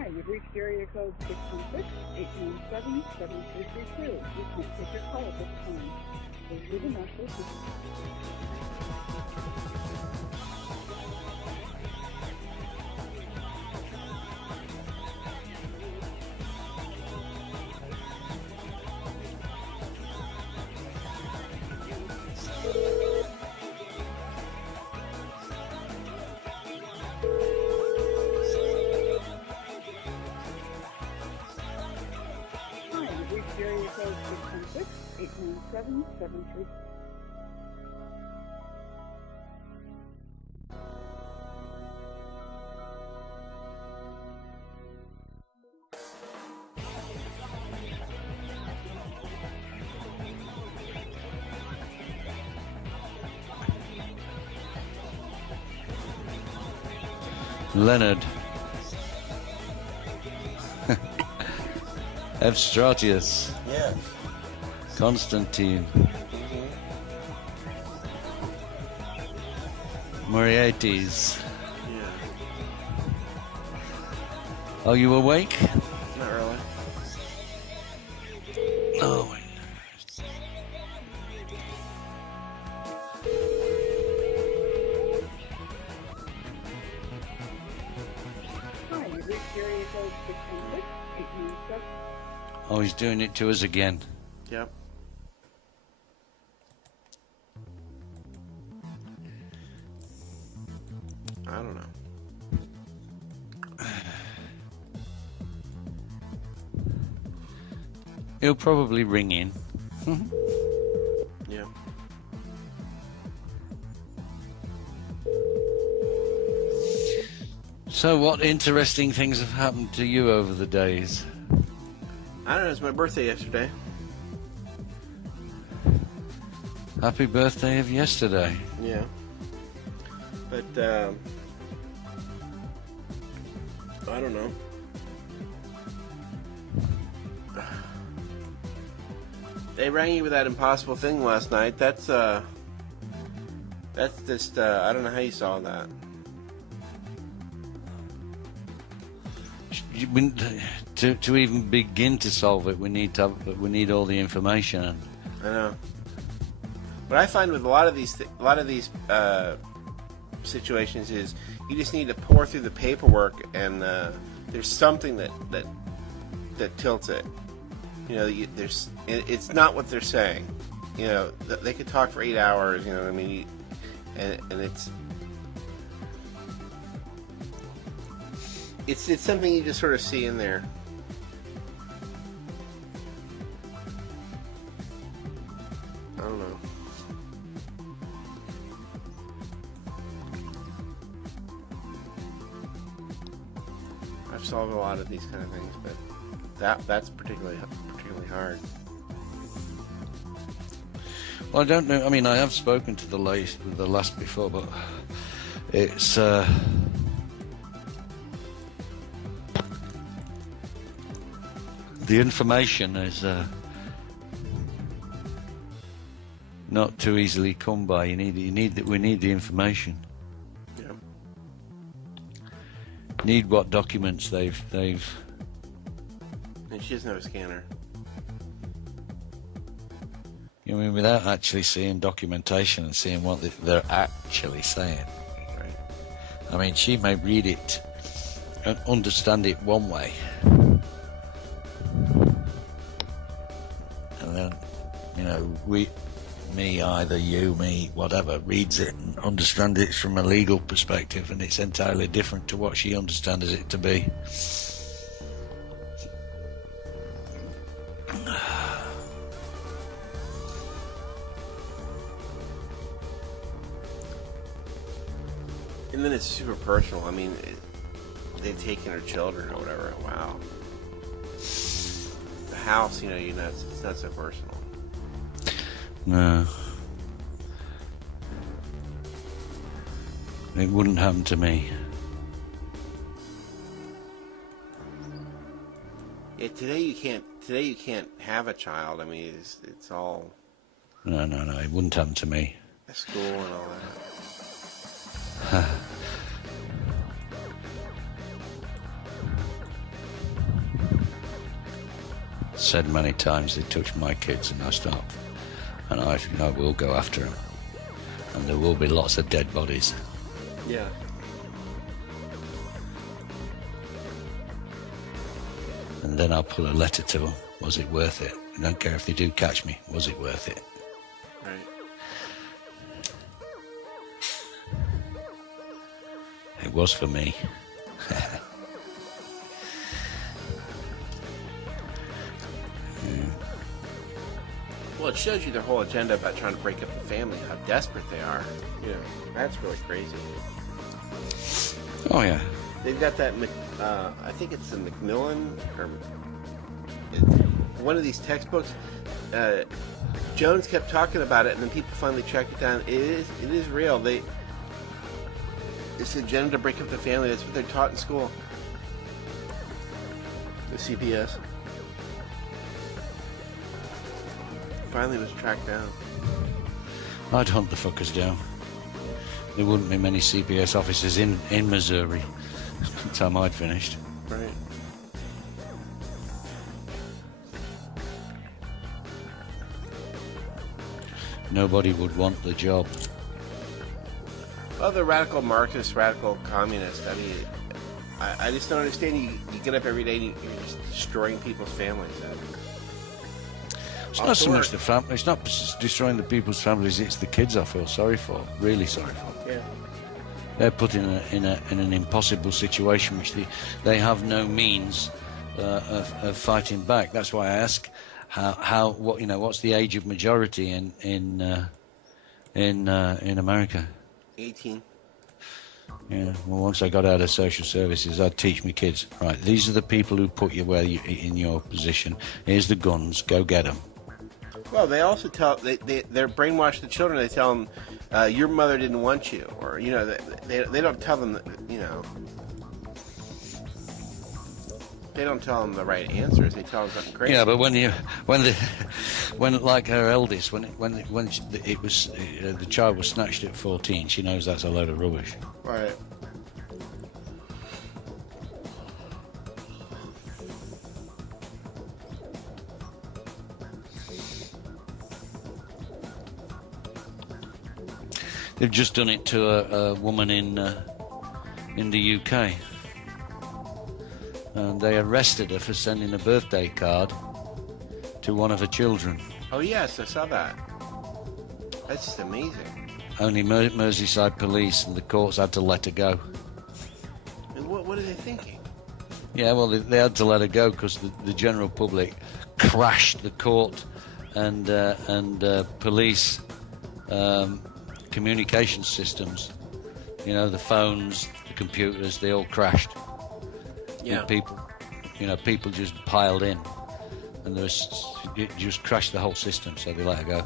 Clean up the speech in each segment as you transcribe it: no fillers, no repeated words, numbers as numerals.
Hi, you've reached area code 616-817-7332. We can't take your call at this time. Please leave a message. Hi, you've reached area code 616-817-7332. Leonard. Evstratius. Yes. Constantine. Moriates. Yeah. Are you awake? Not really. Oh, my Hi, you've reached area code 616-817. Oh, he's doing it to us again. Yep. I don't know. He'll probably ring in. Yeah. So what interesting things have happened to you over the days? I don't know. It's my birthday yesterday. Happy birthday of yesterday. Yeah. But I don't know. They rang you with that impossible thing last night. That's just I don't know how you saw that. To even begin to solve it, we need all the information. I know. What I find with a lot of these situations is you just need to pour through the paperwork, and there's something that tilts it. You know, it's not what they're saying. You know, they could talk for 8 hours. You know what I mean? And it's something you just sort of see in there. I don't know. I've solved a lot of these kind of things, but that's particularly hard. Well, I don't know. I mean, I have spoken to the last before, but it's the information is not too easily come by. We need the information. Yeah. Need what documents they've. And she doesn't have a scanner. I mean, without actually seeing documentation and seeing what they're actually saying. Right. I mean, she may read it and understand it one way, and then, you know, whatever, reads it and understands it from a legal perspective, and it's entirely different to what she understands it to be. And then it's super personal. I mean, they've taken her children or whatever. Wow. The house, it's not so personal. No. It wouldn't happen to me. Yeah, today you can't have a child. I mean, it's all. No, it wouldn't happen to me. School and all that. said many times they touch my kids and I stop. And I will go after them. And there will be lots of dead bodies. Yeah. And then I'll put a letter to them. Was it worth it? I don't care if they do catch me. Was it worth it? Right. It was for me. Well, it shows you their whole agenda about trying to break up the family, how desperate they are. You know, that's really crazy. Oh, yeah. They've got that, I think it's the Macmillan, or one of these textbooks. Jones kept talking about it, and then people finally tracked it down. It is real. It's the agenda to break up the family. That's what they're taught in school. The CPS. Finally was tracked down. I'd hunt the fuckers down. There wouldn't be many CPS officers in Missouri by the time I'd finished. Right. Nobody would want the job. Well, the radical Marxist, radical communist, I mean, I just don't understand. You get up every day and you're just destroying people's families. It's not so much the family. It's not destroying the people's families. It's the kids I feel sorry for. Really sorry for. Yeah. They're put in an impossible situation which they have no means of fighting back. That's why I ask what's the age of majority in America? 18. Yeah. Well, once I got out of social services, I'd teach my kids. Right. These are the people who put you in your position. Here's the guns. Go get them. Well, they also they're brainwashed the children. They tell them, your mother didn't want you, or they don't tell them that, they don't tell them the right answers. They tell them something crazy. Yeah, but when like her eldest, when it was the child was snatched at 14, she knows that's a load of rubbish. Right. They've just done it to a woman in the UK, and they arrested her for sending a birthday card to one of her children. Oh yes, I saw that. That's just amazing. Only Merseyside police and the courts had to let her go. And what are they thinking? Yeah, well, they had to let her go because the general public crashed the court and police communication systems. The phones, the computers, they all crashed. Yeah. And people just piled in, and it just crashed the whole system. So they let her go.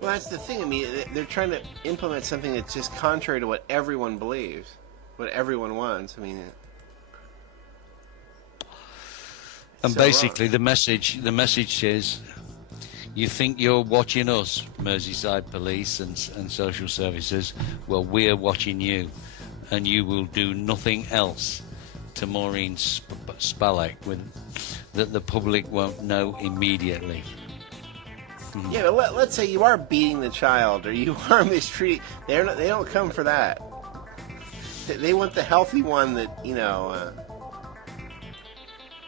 Well, that's the thing. I mean, they're trying to implement something that's just contrary to what everyone believes, what everyone wants. I mean, and so basically wrong. the message is, you think you're watching us, Merseyside police and social services? Well, we're watching you, and you will do nothing else to Maureen Spalek that the public won't know immediately. Yeah, but let's say you are beating the child or you are mistreating. They don't come for that. They want the healthy one that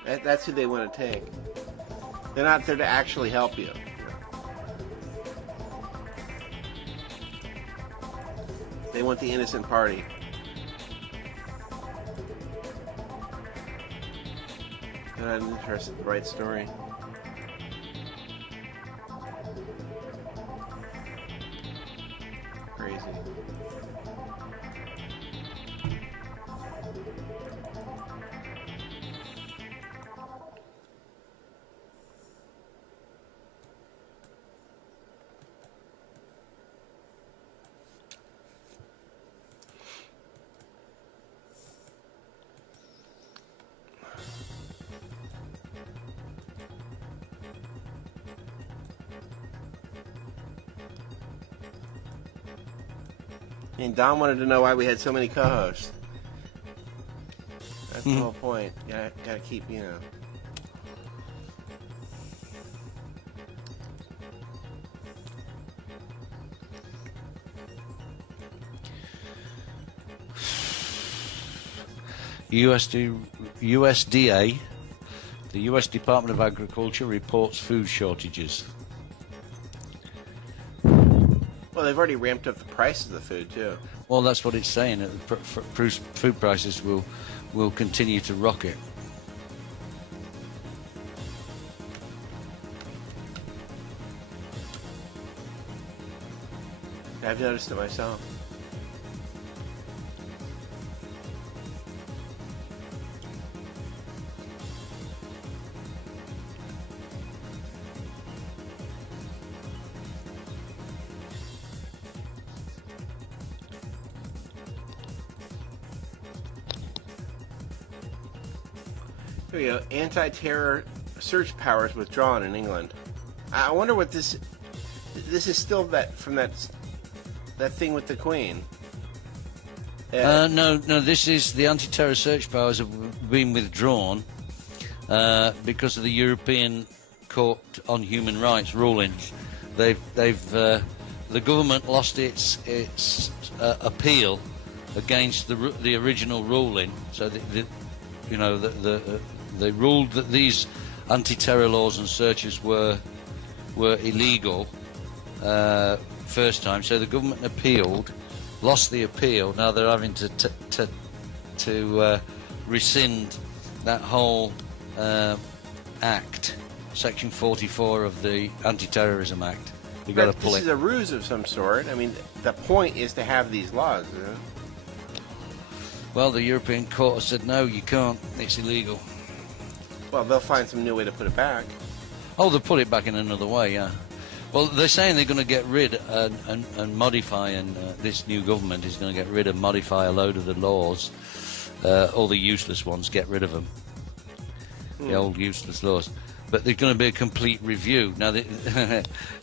that's who they want to take. They're not there to actually help you. They want the innocent party. Not an interesting, bright story. Crazy. And Don wanted to know why we had so many co-hosts. That's the whole point. Gotta keep, USDA, the U.S. Department of Agriculture, reports food shortages. Well, they've already ramped up the price of the food too. Well, that's what it's saying. That the food prices will continue to rocket. I've noticed it myself. Here we go. Anti-terror search powers withdrawn in England. I wonder what this is. Still that from that thing with the Queen. No. This is the anti-terror search powers have been withdrawn because of the European Court on Human Rights rulings. The government lost its appeal against the original ruling. So they ruled that these anti-terror laws and searches were illegal first time. So the government appealed, lost the appeal. Now they're having to rescind that whole act, Section 44 of the Anti-Terrorism Act. You've got to pull it. This is a ruse of some sort. I mean, the point is to have these laws. Well, the European Court has said no, you can't. It's illegal. Well, they'll find some new way to put it back. Oh, they'll put it back in another way, yeah. Well, they're saying they're going to get rid and modify, and this new government is going to get rid and modify a load of the laws, all the useless ones, get rid of them, the old useless laws. But there's going to be a complete review. Now,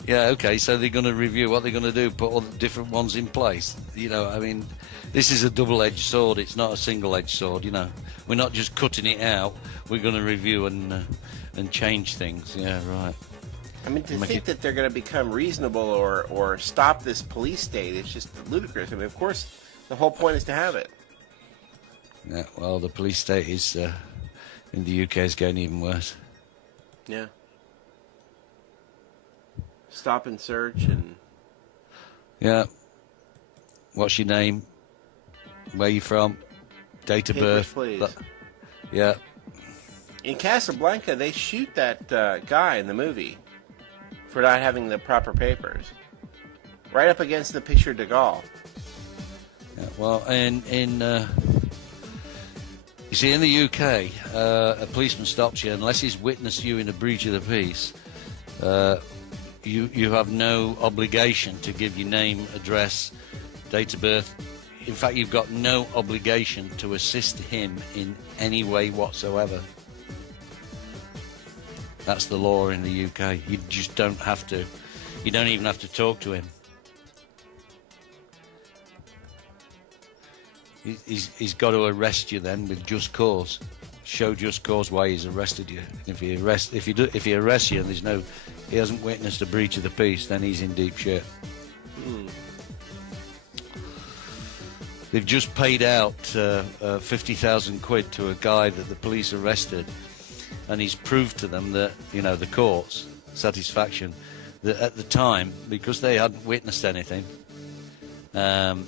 yeah, okay, so they're going to review what they're going to do, put all the different ones in place. I mean, this is a double-edged sword. It's not a single-edged sword, We're not just cutting it out. We're going to review and change things. Yeah, right. I mean, to think that they're going to become reasonable or stop this police state is just ludicrous. I mean, of course, the whole point is to have it. Yeah, well, the police state is in the UK is getting even worse. Yeah. Stop and search and... Yeah. What's your name? Where you from? Date of birth? Please. Yeah. In Casablanca, they shoot that guy in the movie for not having the proper papers. Right up against the picture of de Gaulle. Yeah, well, you see, in the UK, a policeman stops you unless he's witnessed you in a breach of the peace. You have no obligation to give your name, address, date of birth. In fact, you've got no obligation to assist him in any way whatsoever. That's the law in the UK. You just don't have to. You don't even have to talk to him. He's got to arrest you then with just cause. Show just cause why he's arrested you. If he arrests you and he hasn't witnessed a breach of the peace, then he's in deep shit. They've just paid out 50,000 quid to a guy that the police arrested, and he's proved to them that, the court's satisfaction, that at the time, because they hadn't witnessed anything, the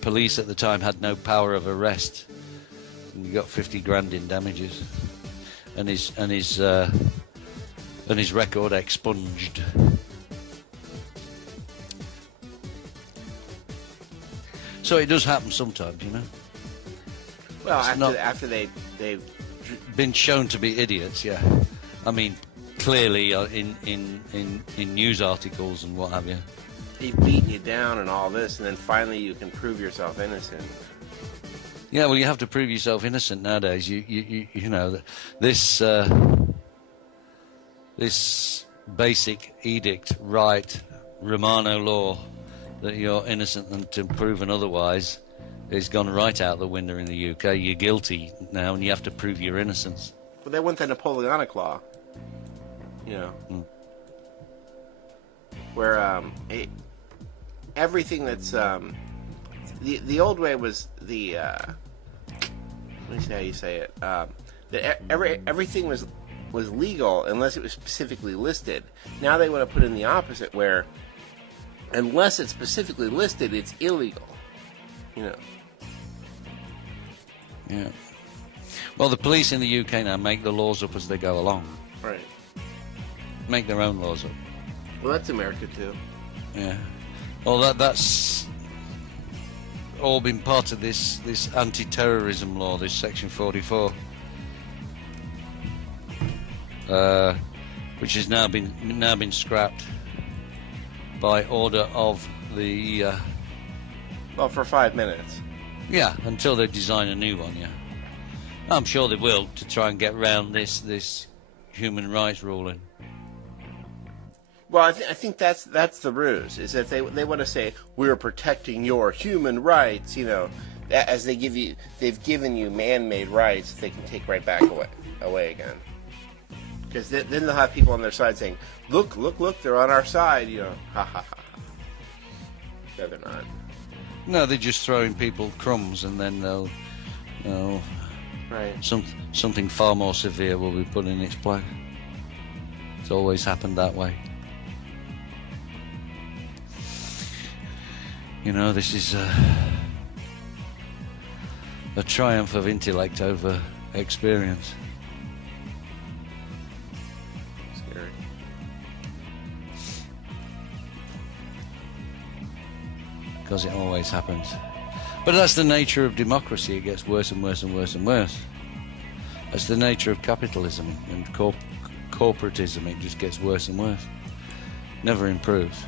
police at the time had no power of arrest. And he got 50 grand in damages, and his record expunged. So it does happen sometimes, Well, after they've been shown to be idiots, yeah. I mean, clearly in news articles and what have you. They've beaten you down and all this, and then finally you can prove yourself innocent. Yeah, well, you have to prove yourself innocent nowadays. You know this basic edict, right, Romano law, that you're innocent until proven otherwise, has gone right out the window in the UK. You're guilty now, and you have to prove your innocence. Well, they want the Napoleonic law, where everything that's the old way was the let me see how you say it. That everything was legal unless it was specifically listed. Now they want to put in the opposite, where unless it's specifically listed, it's illegal. You know. Yeah. Well, the police in the UK now make the laws up as they go along. Right. Make their own laws up. Well, that's America too. Yeah. Well, that's all been part of this anti-terrorism law, this Section 44, which has now been scrapped by order of the. Well, for 5 minutes. Yeah, until they design a new one. Yeah, I'm sure they will, to try and get round this human rights ruling. Well, I think that's the ruse, is that they want to say we're protecting your human rights, you know, as they've given you man-made rights they can take right back away again. Because then they'll have people on their side saying, look, they're on our side, you know, ha ha ha. No, they're not. No, they're just throwing people crumbs, and then they'll, you know, right. Something far more severe will be put in its place. It's always happened that way. You know, this is a triumph of intellect over experience. Scary. Because it always happens. But that's the nature of democracy. It gets worse and worse and worse and worse. That's the nature of capitalism and corporatism. It just gets worse and worse. Never improves.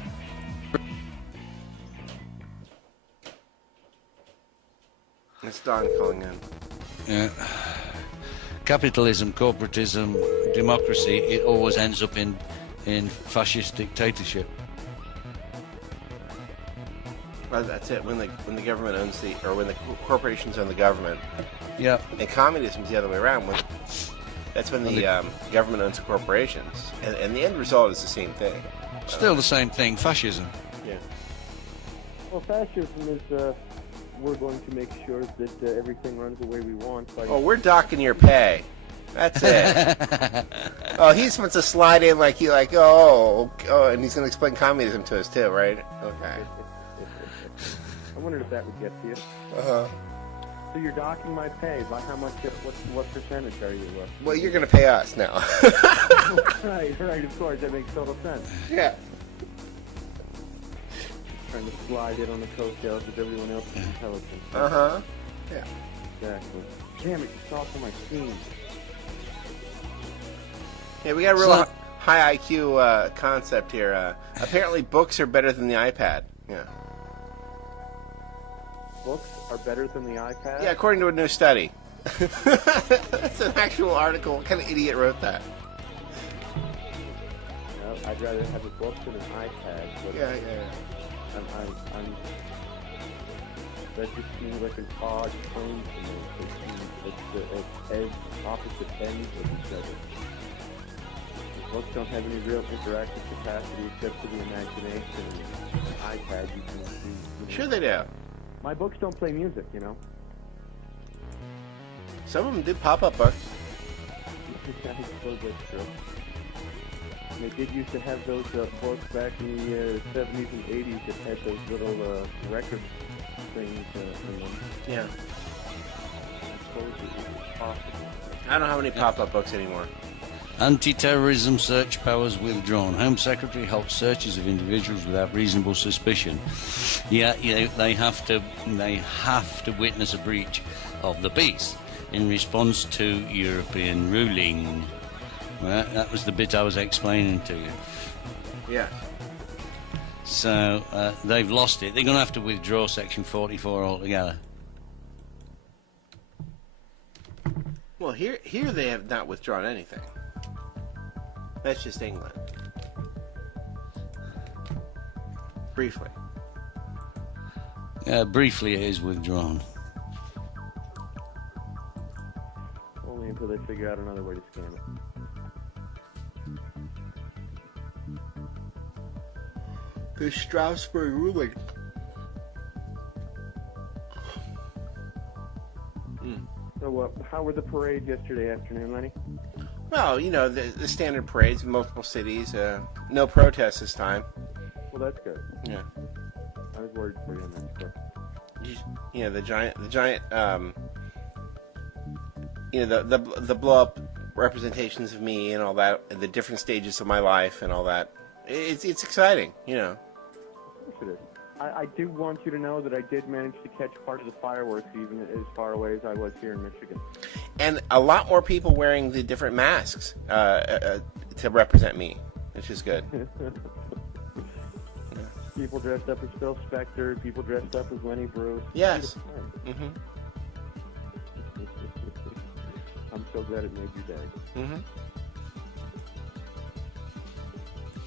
It's Don calling in. Yeah. Capitalism, corporatism, democracy, it always ends up in fascist dictatorship. Well, that's it. When the government owns when the corporations own the government. Yeah. And communism is the other way around. That's when the government owns the corporations, and the end result is the same thing. Still the same thing, fascism. Yeah. Well, fascism is we're going to make sure that everything runs the way we want. Oh, we're docking your pay. That's it. Oh, he just wants to slide in and he's going to explain communism to us too, right? Okay. I wondered if that would get to you. Uh-huh. So you're docking my pay. By how much? What percentage are you? Well, you're going to pay us now. Right. Of course, that makes total sense. Yeah. Trying to slide in on the coattails of everyone else's intelligence. Uh-huh. Yeah. Exactly. Damn it! You saw for my screen. Yeah, we got a real high IQ concept here. Apparently, books are better than the iPad. Yeah. Books are better than the iPad? Yeah, according to a new study. That's an actual article. What kind of idiot wrote that? No, I'd rather have a book than an iPad. But Yeah. I'm that just seems like an odd claim to me. It's opposite ends of each other. Books don't have any real interactive capacity except for the imagination. An iPad, you can see. Sure they do. My books don't play music, you know. Some of them do pop-up books. I suppose that's true. And they did used to have those books back in the 70s and 80s that had those little record things in them. Yeah. I suppose it was possible. I don't have any pop-up books anymore. Anti-terrorism search powers withdrawn. Home Secretary halts searches of individuals without reasonable suspicion. Yeah, they have to witness a breach of the peace in response to European ruling. Well, that was the bit I was explaining to you. Yeah. So they've lost it. They're going to have to withdraw Section 44 altogether. Well, here they have not withdrawn anything. That's just England. Briefly. Briefly, it is withdrawn. Only until they figure out another way to scam it. The Strasbourg ruling. So, how were the parades yesterday afternoon, Lenny? Well, the standard parades in multiple cities. No protests this time. Well, that's good. Yeah. I was worried for you on that score. The giant, the blow up representations of me and all that, and the different stages of my life and all that. It's exciting, Of course it is. I do want you to know that I did manage to catch part of the fireworks, even as far away as I was here in Michigan. And a lot more people wearing the different masks to represent me, which is good. People dressed up as Phil Spector, people dressed up as Lenny Bruce. Yes. Mm-hmm. I'm so glad it made your day. Mm-hmm.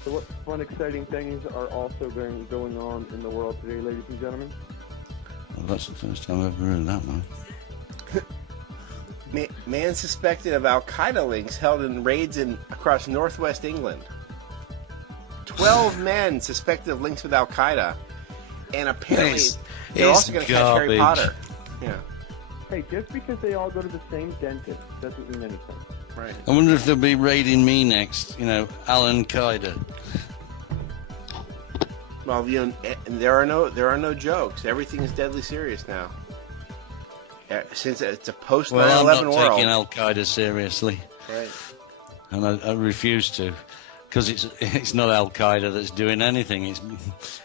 So what fun, exciting things are also going on in the world today, ladies and gentlemen? Well, that's the first time I've ever heard that one. Man suspected of Al-Qaeda links held in raids across northwest England. 12 men suspected of links with Al-Qaeda. And apparently they're also going to catch Harry Potter. Yeah. Hey, just because they all go to the same dentist doesn't mean anything. Right. I wonder if they'll be raiding me next. Alan Qaeda. Well, there are no jokes. Everything is deadly serious now. Since it's a post 9/11 Well, I'm not world. taking Al Qaeda seriously, Right. and I refuse to, because it's not Al Qaeda that's doing anything.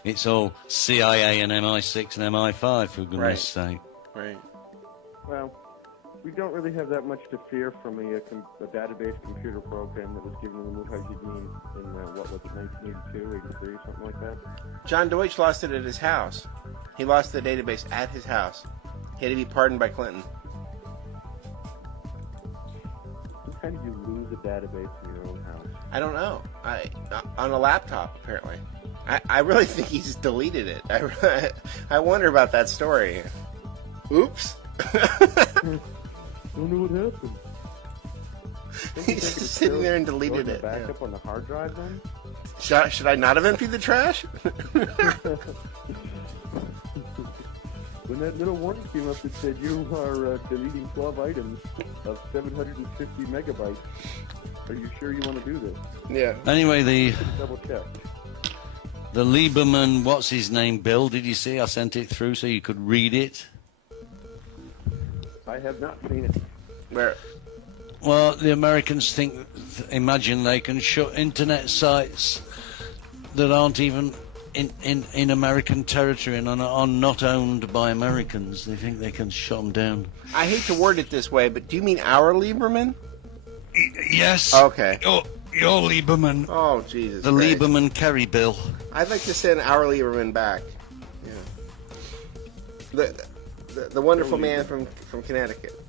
It's all CIA and MI6 and MI5 for goodness' sake. Right. Well, we don't really have that much to fear from a database computer program that was given to the Mujahideen in, 1982, 83, something like that? John Deutsch lost it at his house. He lost the database at his house. He had to be pardoned by Clinton. How do you lose a database in your own house? I don't know. On a laptop, apparently. I really think he's deleted it. I wonder about that story. Oops. Don't know what happened. He's just sitting there and deleted it. Back up on the hard drive then? Should I not have emptied the trash? When that little warning came up that said you are deleting 12 items of 750 megabytes, are you sure you want to do this? Yeah. Anyway, Double check. the Lieberman, what's his name, bill, did you see? I sent it through so you could read it. I have not seen it. Where? Well, the Americans imagine they can shut internet sites that aren't even in American territory and are not owned by Americans. They think they can shut them down. I hate to word it this way, but do you mean our Lieberman? Yes. Okay. Your Lieberman. Oh, Jesus The Christ. Lieberman Kerry bill. I'd like to send our Lieberman back. Yeah. The wonderful man from Connecticut.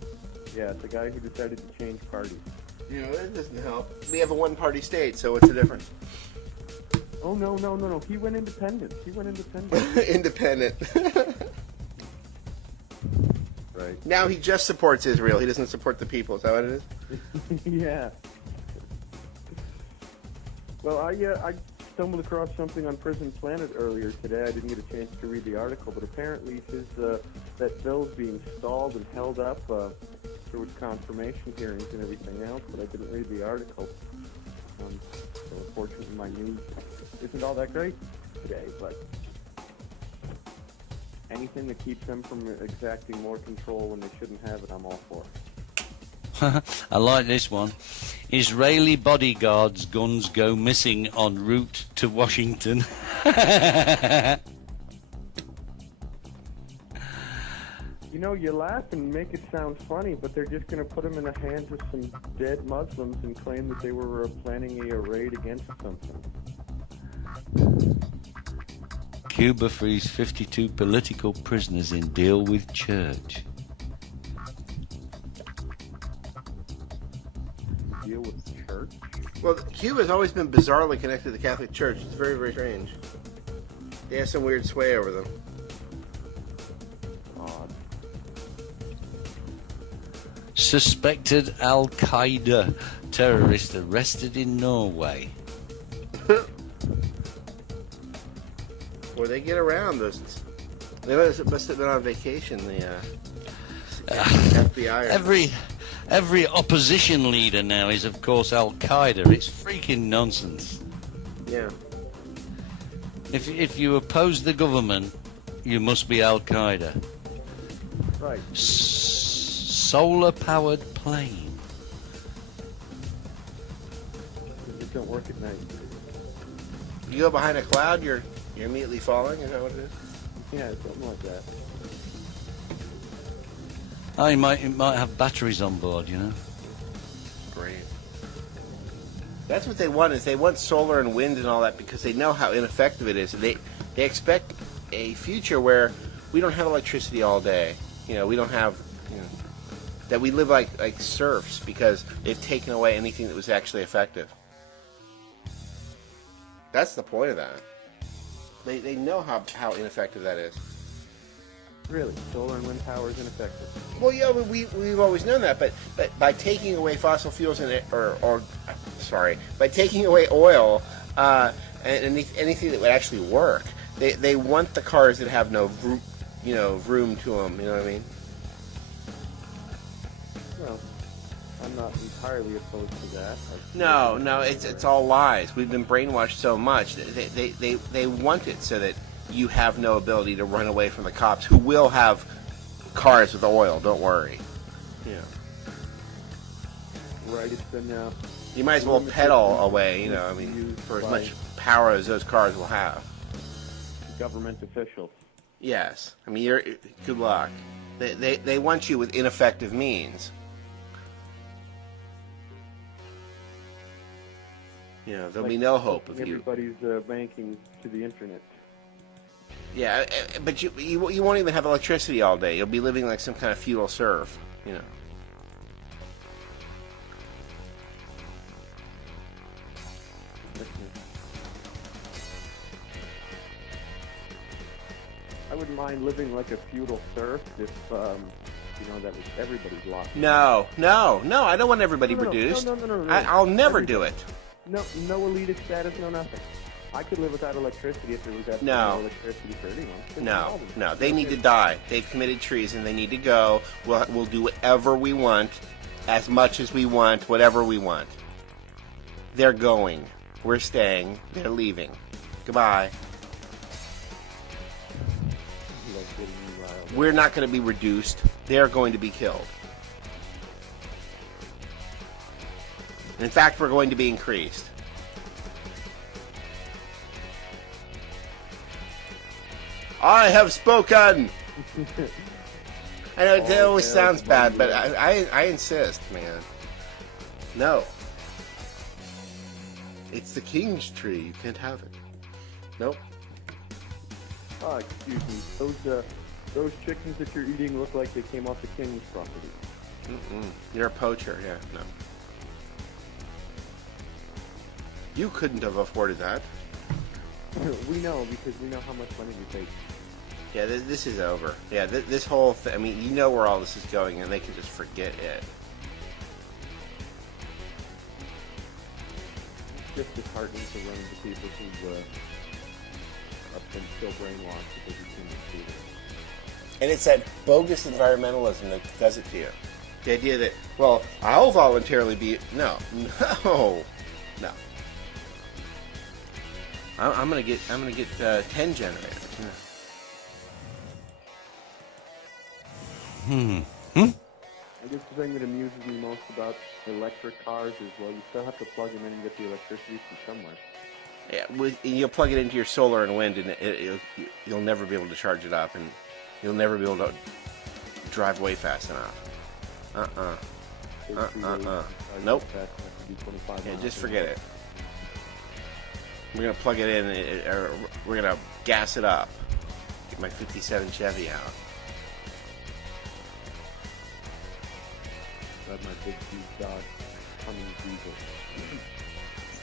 Yeah, the guy who decided to change parties. That doesn't help. We have a one-party state, so what's the difference? Oh, no. He went independent. Independent. Right. Now he just supports Israel. He doesn't support the people. Is that what it is? Yeah. Well, I stumbled across something on Prison Planet earlier today. I didn't get a chance to read the article, but apparently that bill's being stalled and held up through its confirmation hearings and everything else, but I didn't read the article. So unfortunately my news isn't all that great today, but anything that keeps them from exacting more control when they shouldn't have it, I'm all for. I like this one. Israeli bodyguards' guns go missing en route to Washington. You laugh and make it sound funny, but they're just going to put them in the hands of some dead Muslims and claim that they were planning a raid against something. Cuba frees 52 political prisoners in deal with church. Deal with church? Well, Cuba's always been bizarrely connected to the Catholic Church. It's very, very strange. They have some weird sway over them. Odd. Suspected Al-Qaeda terrorist arrested in Norway. Boy, they get around. They must have been on vacation, the FBI. Every opposition leader now is, of course, Al Qaeda. It's freaking nonsense. Yeah. If you oppose the government, you must be Al Qaeda. Right. Solar-powered plane. It don't work at night. You go behind a cloud, you're immediately falling. Is that what it is? Yeah, something like that. Oh, it might have batteries on board, you know. Great. That's what they want. Is they want solar and wind and all that because they know how ineffective it is. They expect a future where we don't have electricity all day. You know, we don't have, you know, that we live like serfs because they've taken away anything that was actually effective. That's the point of that. They know how ineffective that is. Really, solar and wind power is ineffective. Well, yeah, we've always known that, but by taking away fossil fuels and by taking away oil and anything that would actually work, they want the cars that have no room to them. You know what I mean? Well, I'm not entirely opposed to that. No, it's all lies. We've been brainwashed so much. They want it so that you have no ability to run away from the cops, who will have cars with oil. Don't worry. Yeah. Right. It's been You might as well pedal away. You know, I mean, for as much power as those cars will have. government officials. Yes. I mean, good luck. They want you with ineffective means. You know, there'll be no hope of you. Everybody's banking to the internet. Yeah, but you won't even have electricity all day. You'll be living like some kind of feudal serf, you know. I wouldn't mind living like a feudal serf if, you know, that was everybody's lot. No, I don't want everybody reduced. No. I'll never do it. No elitist status, no nothing. I could live without electricity if there was absolutely no electricity for anyone. No, they need to die. They've committed treason. They need to go. We'll do whatever we want, as much as we want, whatever we want. They're going. We're staying. They're leaving. Goodbye. We're not going to be reduced. They're going to be killed. In fact, we're going to be increased. I have spoken! I know it always sounds bad, but I insist, man. No. It's the king's tree. You can't have it. Nope. Oh, excuse me. Those chickens that you're eating look like they came off the king's property. You're a poacher, yeah. No. You couldn't have afforded that. We know, because we know how much money we paid. Yeah, this is over. Yeah, this whole thing, I mean, you know where all this is going, and they can just forget it. It's just disheartening to run into people who have been still brainwashed because you can't see it. And it's that bogus environmentalism that does it to you. The idea that, well, I'll voluntarily be... No. I'm gonna get 10 generators. I guess the thing that amuses me most about electric cars is, well, you still have to plug them in and get the electricity from somewhere. Yeah, you'll plug it into your solar and wind, and you'll never be able to charge it up, and you'll never be able to drive way fast enough. Nope. Yeah, just forget it. We're gonna plug it in, or we're gonna gas it up. Get my '57 Chevy out. My big Dodge Cummins diesel.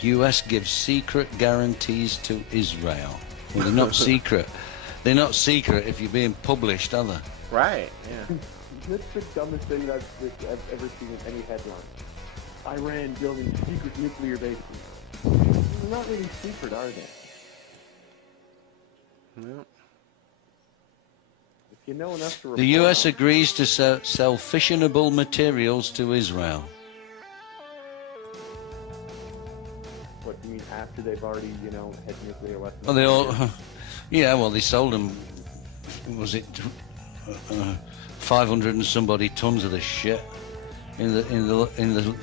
U.S. gives secret guarantees to Israel. Well, they're not secret. They're not secret if you're being published, are they? Right. Yeah. That's the dumbest thing that I've ever seen in any headline. Iran building secret nuclear bases. They're not really secret, are they? No. If you know enough to The report U.S. on- agrees to sell fissionable materials to Israel. What do you mean after they've already, had nuclear weapons? Well, they all, yeah. Well, they sold them. Was it 500 and somebody tons of this shit in the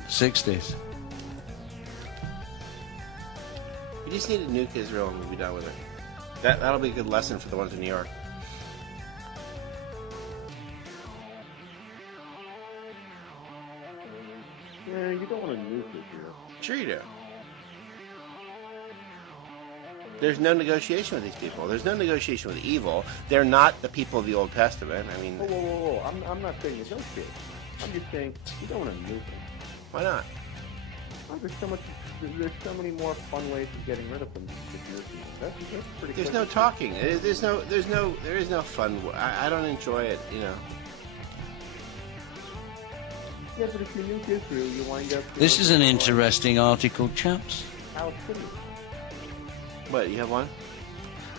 60s? We just need to nuke Israel and we'll be done with it. That'll be a good lesson for the ones in New York. Yeah, you don't want to nuke it here. Sure you do. There's no negotiation with these people. There's no negotiation with evil. They're not the people of the Old Testament. I mean, Whoa. I'm not saying negotiate. I'm just saying you don't want to nuke them. why not? Oh, there's so many more fun ways of getting rid of them. That's pretty There's quick. no talking. There is no fun. I don't enjoy it. Yeah, but if you nuke Israel, you wind up... This is an interesting article, chaps. Palestinians. What, you have one?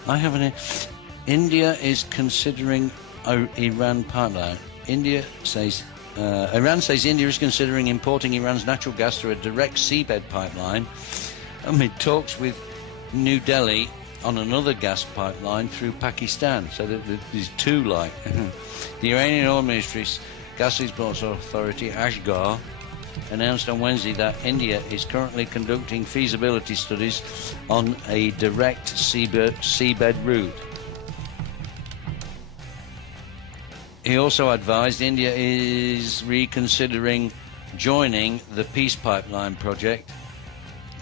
I have an. India is considering Iran pipeline. Iran says India is considering importing Iran's natural gas through a direct seabed pipeline amid talks with New Delhi on another gas pipeline through Pakistan. So there's two, like. The Iranian Oil Ministry's Gas Export Authority, Ashgar, announced on Wednesday that India is currently conducting feasibility studies on a direct seabed route. He also advised India is reconsidering joining the Peace Pipeline project,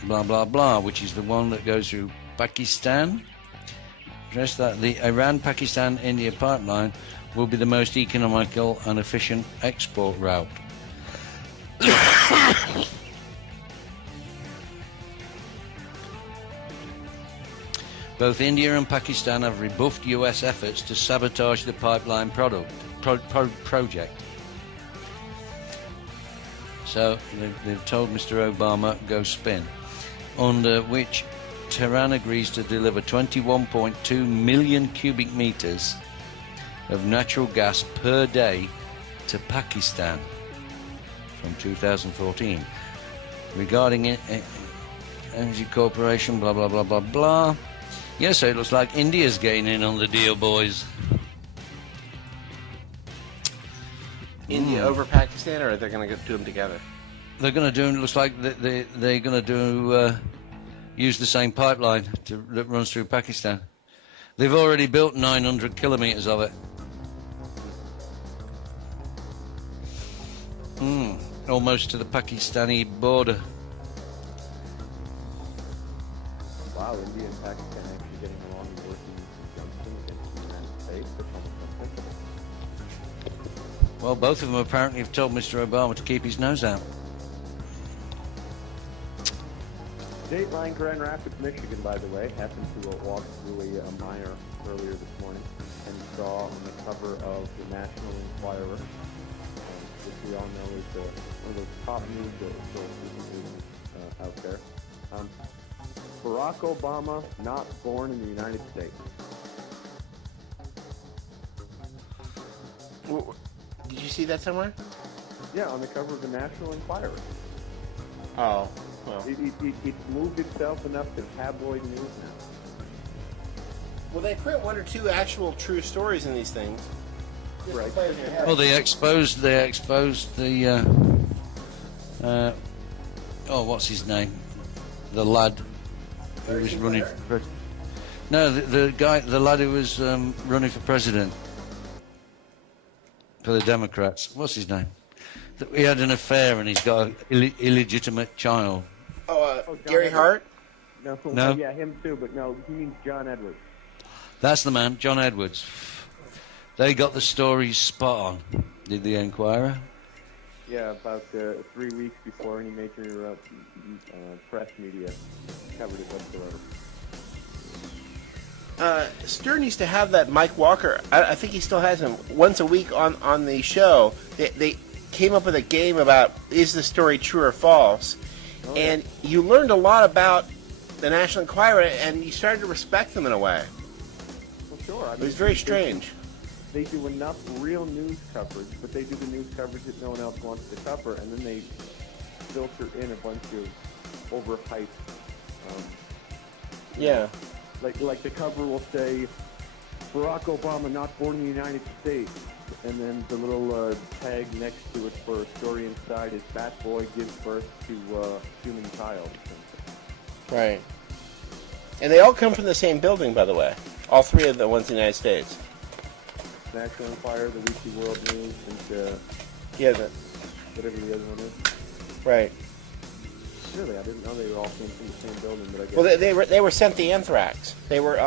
blah, blah, blah, which is the one that goes through Pakistan. Stressed that the Iran-Pakistan-India pipeline will be the most economical and efficient export route. Both India and Pakistan have rebuffed US efforts to sabotage the pipeline project. So they've told Mr. Obama, go spin, under which Tehran agrees to deliver 21.2 million cubic meters of natural gas per day to Pakistan from 2014. Regarding Energy Corporation, blah, blah, blah, blah, blah. Yes, so it looks like India's getting in on the deal, boys. India over Pakistan, or are they going to do them together? They're going to do. It looks like they're going to do use the same pipeline that runs through Pakistan. They've already built 900 kilometers of it. Almost to the Pakistani border. Wow, India and Pakistan actually getting along and working in conjunction against the United States. That's almost unthinkable. Well, both of them apparently have told Mr. Obama to keep his nose out. Dateline Grand Rapids, Michigan, by the way, happened to walk through a mire earlier this morning and saw on the cover of the National Enquirer, which we all know is one of those top news sources out there. Barack Obama not born in the United States. Did you see that somewhere? Yeah, on the cover of the National Enquirer. Oh, well. It's moved itself enough to tabloid news now. Well, they print one or two actual true stories in these things. Right. Well, they exposed the what's his name? The lad who was running for no, the lad who was running for president for the Democrats. What's his name? He had an affair and he's got an illegitimate child. Gary Edwards. Hart? No. Yeah, him too, but no, he means John Edwards. That's the man, John Edwards. They got the story spot on, did the Enquirer. Yeah, about 3 weeks before any major press media covered it whatsoever. Stern used to have that Mike Walker. I think he still has him once a week on the show. They came up with a game about is the story true or false, and you learned a lot about the National Enquirer, and you started to respect them in a way. Well, sure. I mean, It was very strange. they do enough real news coverage, but they do the news coverage that no one else wants to cover, and then they filter in a bunch of overhyped. Yeah. Like the cover will say, Barack Obama not born in the United States, and then the little tag next to it for a story inside is Bat Boy gives birth to human child. Right. And they all come from the same building, by the way. All three of the ones in the United States. National Enquirer, the Weekly World News, and Yeah. whatever the other one is. Right. Really, I didn't know they were all came from the same building, but I guess. Well, they were sent the anthrax. They were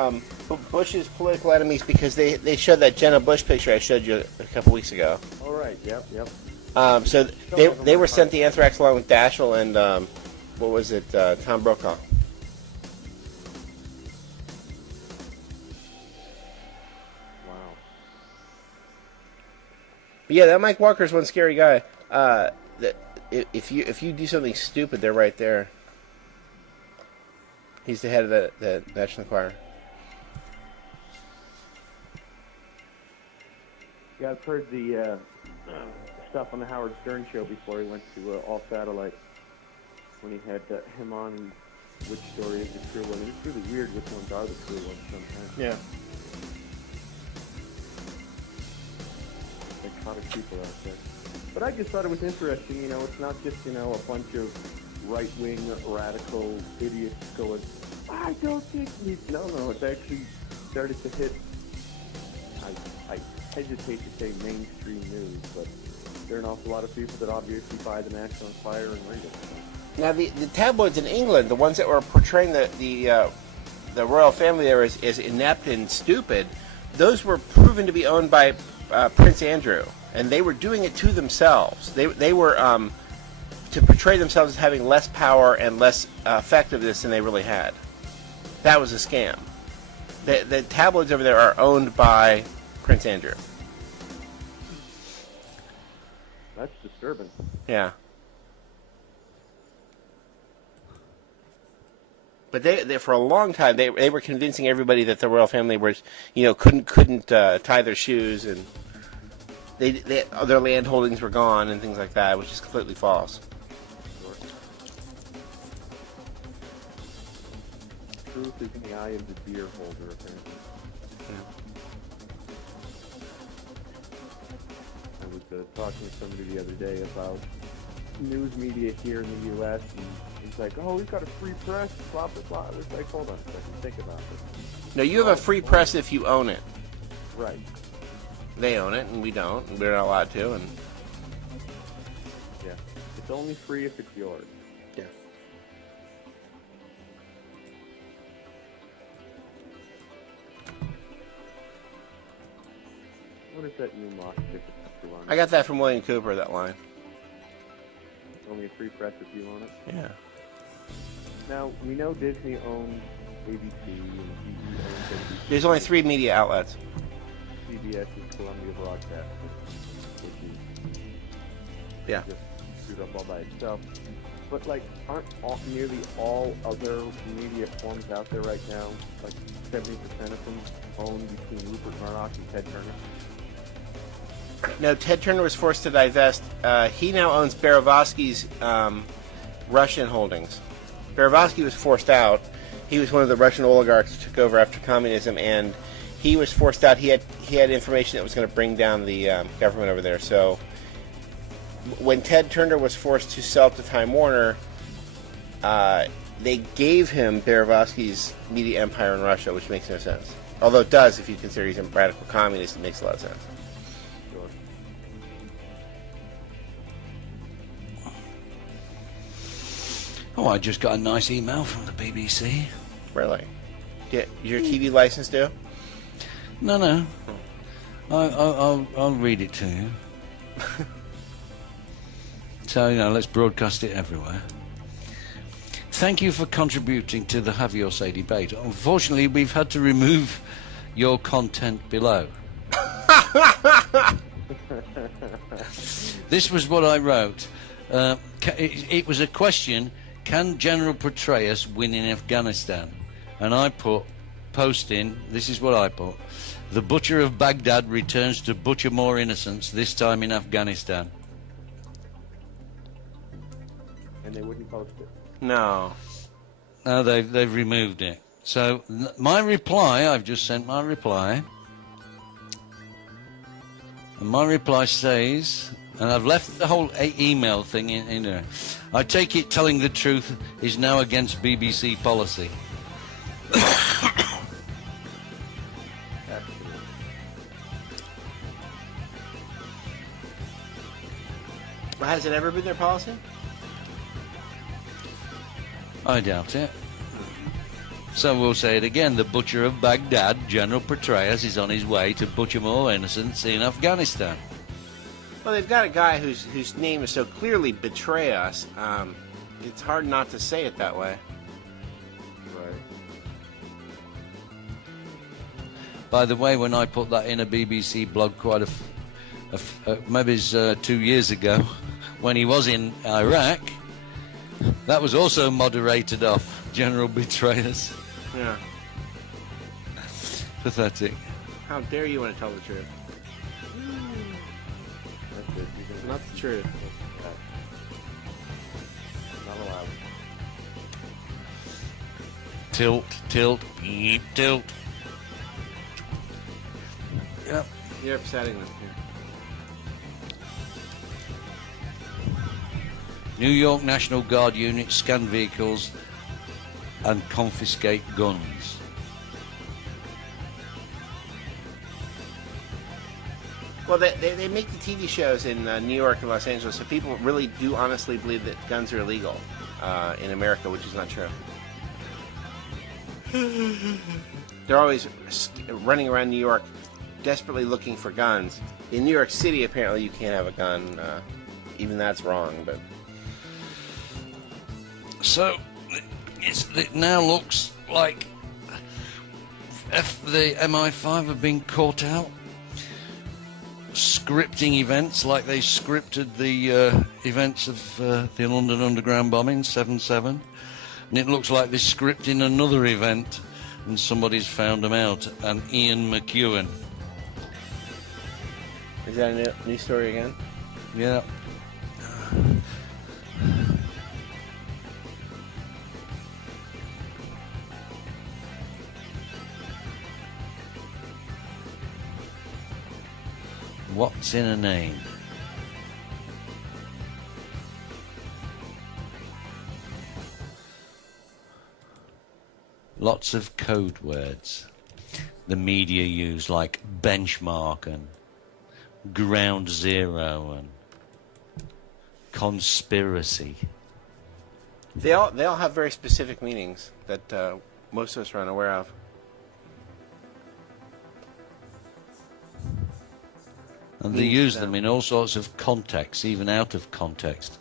Bush's political enemies because they showed that Jenna Bush picture I showed you a couple weeks ago. All right. Yep. So they were sent the anthrax along with Daschle and what was it, Tom Brokaw. Wow. But yeah, that Mike Walker's one scary guy. If you do something stupid, they're right there. He's the head of the National Enquirer. Yeah, I've heard the stuff on the Howard Stern show before he went to All Satellite, when he had him on, and which story is the true one. It's really weird which ones are the true ones sometimes. Yeah. Psychotic people out there. But I just thought it was interesting, it's not just, a bunch of right-wing radical idiots going, I don't think no, it's actually started to hit, I hesitate to say mainstream news, but there are an awful lot of people that obviously buy the National Enquirer and read it. Now the tabloids in England, the ones that were portraying the royal family there as inept and stupid, those were proven to be owned by Prince Andrew. And they were doing it to themselves. They were to portray themselves as having less power and less effectiveness than they really had. That was a scam. The tabloids over there are owned by Prince Andrew. That's disturbing. Yeah. But they for a long time they were convincing everybody that the royal family was couldn't tie their shoes, and their land holdings were gone and things like that, which is completely false. Truth is in the eye of the beer holder, apparently. Yeah. I was talking to somebody the other day about news media here in the U.S., and it's like, oh, we've got a free press, blah, blah, blah. It's like, hold on a second, think about it. No, you have a free press if you own it. Right. They own it, and we don't, and we're not allowed to, and... Yeah. It's only free if it's yours. Yeah. What is that new mock ticket that you want? I got that from William Cooper, that line. Only a free press if you own it? Yeah. Now, we know Disney owns ABC and TV owns ABC. There's only 3 media outlets. CBS is Columbia Broadcasting, which is Yeah. just screwed up all by itself. But aren't nearly all other media forms out there right now, like 70% of them owned between Rupert Murdoch and Ted Turner? No, Ted Turner was forced to divest. He now owns Berezovsky's Russian holdings. Berezovsky was forced out. He was one of the Russian oligarchs who took over after communism, and he was forced out. He had information that was going to bring down the government over there. So when Ted Turner was forced to sell to Time Warner, they gave him Berezovsky's media empire in Russia, which makes no sense. Although it does, if you consider he's a radical communist, it makes a lot of sense. Sure. Oh, I just got a nice email from the BBC. Really? Yeah, your TV license due? No. I'll read it to you. So, let's broadcast it everywhere. Thank you for contributing to the Have Your Say debate. Unfortunately, we've had to remove your content below. This was what I wrote. It was a question, can General Petraeus win in Afghanistan? And I put, posting, this is what I put. The butcher of Baghdad returns to butcher more innocents, this time in Afghanistan. And they wouldn't post it. No. No, they've removed it. So my reply, I've just sent my reply. And my reply says, and I've left the whole email thing in there. I take it telling the truth is now against BBC policy. Absolutely. Well, has it ever been their policy? I doubt it. So we'll say it again. The butcher of Baghdad, General Petraeus, is on his way to butcher more innocents in Afghanistan. Well, they've got a guy whose name is so clearly Betray Us. It's hard not to say it that way. Right. By the way, when I put that in a BBC blog quite maybe it's 2 years ago, when he was in Iraq, that was also moderated off. General Betrayers. Yeah. Pathetic. How dare you want to tell the truth? That's it. You can- Not the truth. Not allowed. Tilt, beep, tilt. Yep. You're upsetting them here. New York National Guard units scan vehicles and confiscate guns. Well, they make the TV shows in New York and Los Angeles, so people really do honestly believe that guns are illegal in America, which is not true. They're always running around New York desperately looking for guns. In New York City, apparently you can't have a gun. Even that's wrong, but... So, it now looks like the MI5 have been caught out scripting events like they scripted the events of the London Underground bombing, 7/7. And it looks like they're scripting another event and somebody's found them out. And Ian McEwan. Is that a new story again? Yeah. What's in a name? Lots of code words the media use, like benchmark and ground zero and conspiracy. They all have very specific meanings that most of us are unaware of. And they use them in all sorts of contexts, even out of context.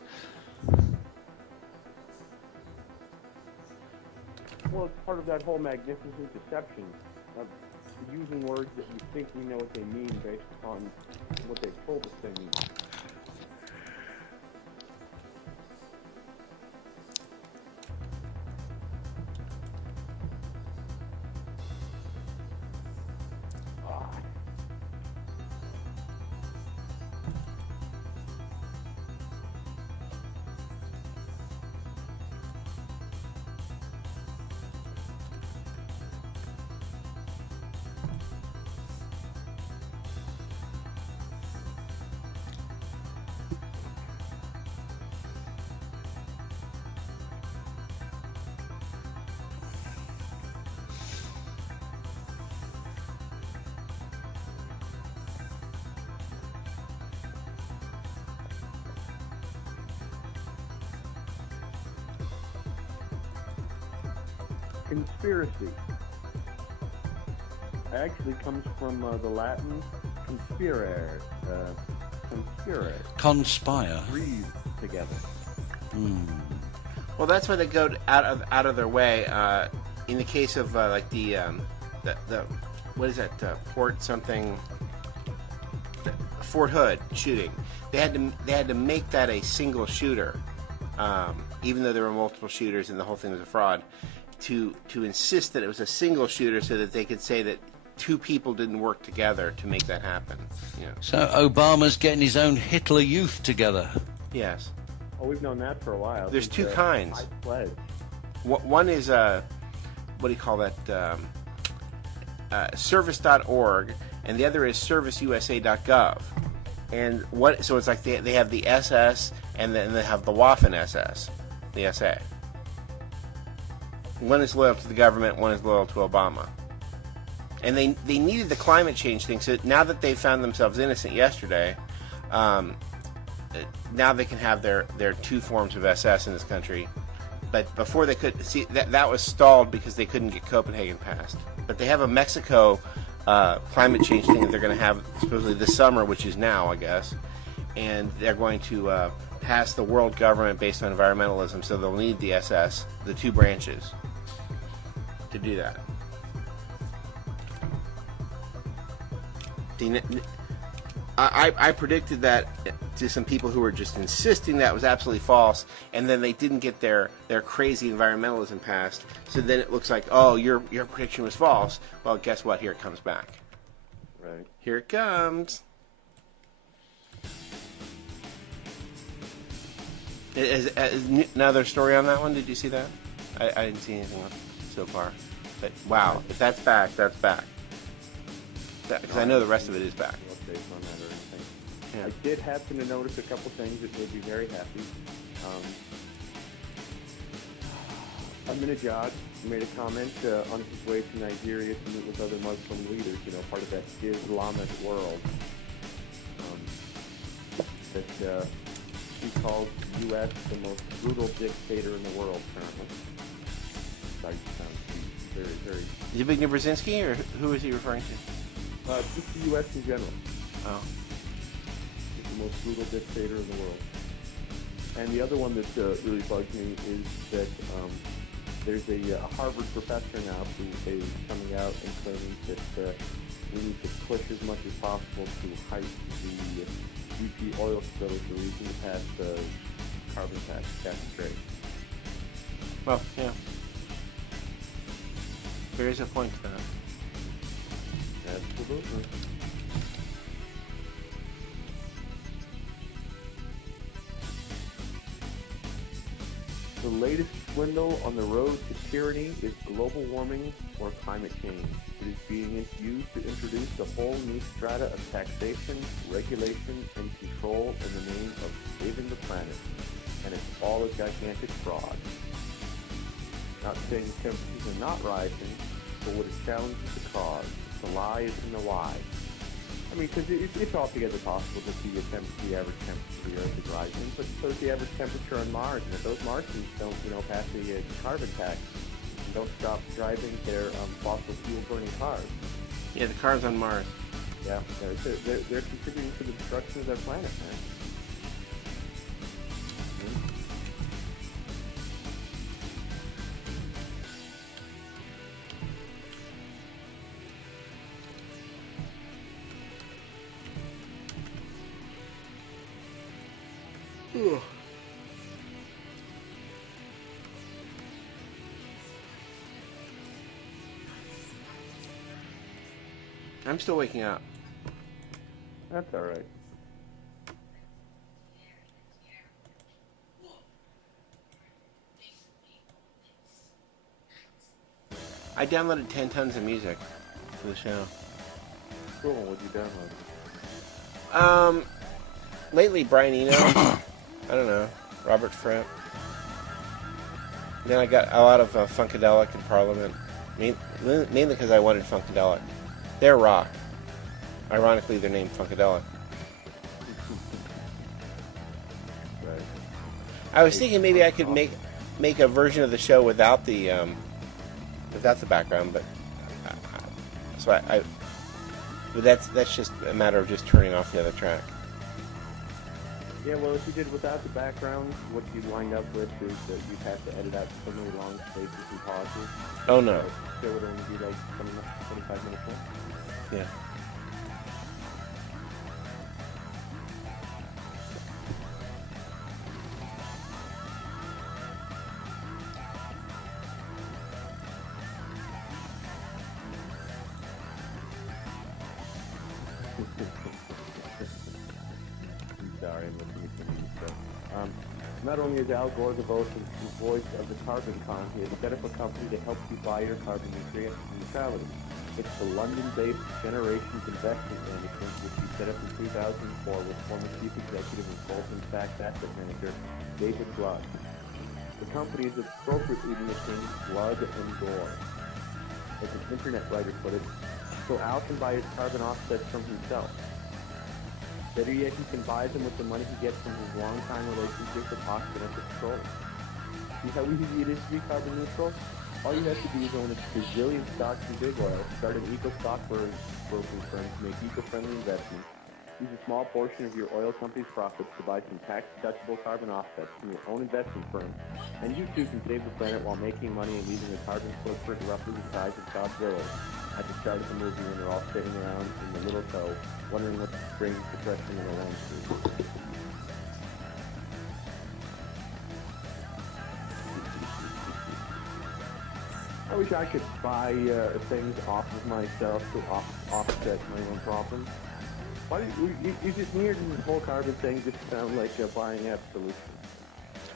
Well, it's part of that whole magnificent deception of using words that we think we know what they mean based upon what they've told us they mean. Conspiracy actually comes from the Latin conspirare, Conspire. breathe together. Well, that's why they go out of their way. In the case of like the what is that Fort something, Fort Hood shooting, they had to make that a single shooter, even though there were multiple shooters and the whole thing was a fraud. To insist that it was a single shooter so that they could say that two people didn't work together to make that happen. You know. So Obama's getting his own Hitler Youth together. Yes. Oh, we've known that for a while. There's two kinds. I pledge. One is what do you call that? Service.org, and the other is serviceusa.gov. And so it's like they have the SS, and then they have the Waffen SS, the SA. One is loyal to the government, one is loyal to Obama. And they needed the climate change thing, so now that they found themselves innocent yesterday, now they can have their two forms of SS in this country. But before they could, see, that was stalled because they couldn't get Copenhagen passed. But they have a Mexico climate change thing that they're going to have supposedly this summer, which is now, I guess. And they're going to pass the world government based on environmentalism, so they'll need the SS, the two branches, to do that. I predicted that to some people who were just insisting that was absolutely false, and then they didn't get their crazy environmentalism passed. So then it looks like, oh, your prediction was false. Well, guess what? Here it comes back. Right. Here it comes. Is another story on that one? Did you see that? I didn't see anything so far. But wow, if that's back, that's back. Because I know the rest of it is back. Updates on that or anything. Yeah. I did happen to notice a couple things that made me very happy. Ahmadinejad made a comment on his way to Nigeria to meet with other Muslim leaders, part of that Islamic world. That he called the U.S. the most brutal dictator in the world, currently. Sorry, very, very... Zbigniew Brzezinski, or who is he referring to? Just the U.S. in general. Oh. It's the most brutal dictator in the world. And the other one that really bugs me is that there's a Harvard professor now who is coming out and claiming that we need to push as much as possible to height the BP oil spill as the reason to pass the carbon tax cap and trade. Well, yeah. There is a point to that. Absolutely. The latest swindle on the road to tyranny is global warming or climate change. It is being used to introduce a whole new strata of taxation, regulation, and control in the name of saving the planet. And it's all a gigantic fraud. Not saying temperatures are not rising, but what is challenged is the cause. The lie is in the why. I mean, because it's altogether possible that the average temperature of the Earth is rising, but so is the average temperature on Mars. And if those Martians don't, pass the carbon tax and don't stop driving their fossil fuel burning cars. Yeah, the cars on Mars. Yeah, they're contributing to the destruction of their planet, man. Ugh. I'm still waking up. That's all right. I downloaded 10 tons of music for the show. Cool. What'd you download? Lately, Brian Eno. I don't know. Robert Fripp. Then I got a lot of Funkadelic and Parliament. Mainly because I wanted Funkadelic. They're rock. Ironically, they're named Funkadelic. Right. I was thinking maybe I could make a version of the show without the background, but but that's just a matter of just turning off the other track. Yeah, well, if you did without the background, what you'd wind up with is that you'd have to edit out so many long spaces and pauses. Oh no. So it would only be like 25 minutes long. Yeah. Not only is Al Gore the voice of the carbon con, he has set up a company to help you buy your carbon neutrality. It's the London-based Generations Investment Management, which he set up in 2004 with former Chief Executive and Goldman Sachs Asset Manager David Blood. The company is appropriately nicknamed Blood and Gore, as an internet writer put it, so Al can buy his carbon offsets from himself. Better yet, he can buy them with the money he gets from his long-time relationship with Occidental Petroleum. See how easy it is to be carbon neutral? All you have to do is own a gazillion stocks in big oil, start an eco-stock broking firm to make eco-friendly investments, use a small portion of your oil company's profits to buy some tax-deductible carbon offsets from your own investment firm, and you too can save the planet while making money and leaving a carbon footprint roughly the size of Godzilla. At the start of the movie when they're all sitting around in the little toe, wondering what brings depression in the landscape. I wish I could buy things off of myself to offset my own problems. Why is it weird in this whole carbon thing just sound like buying absolution?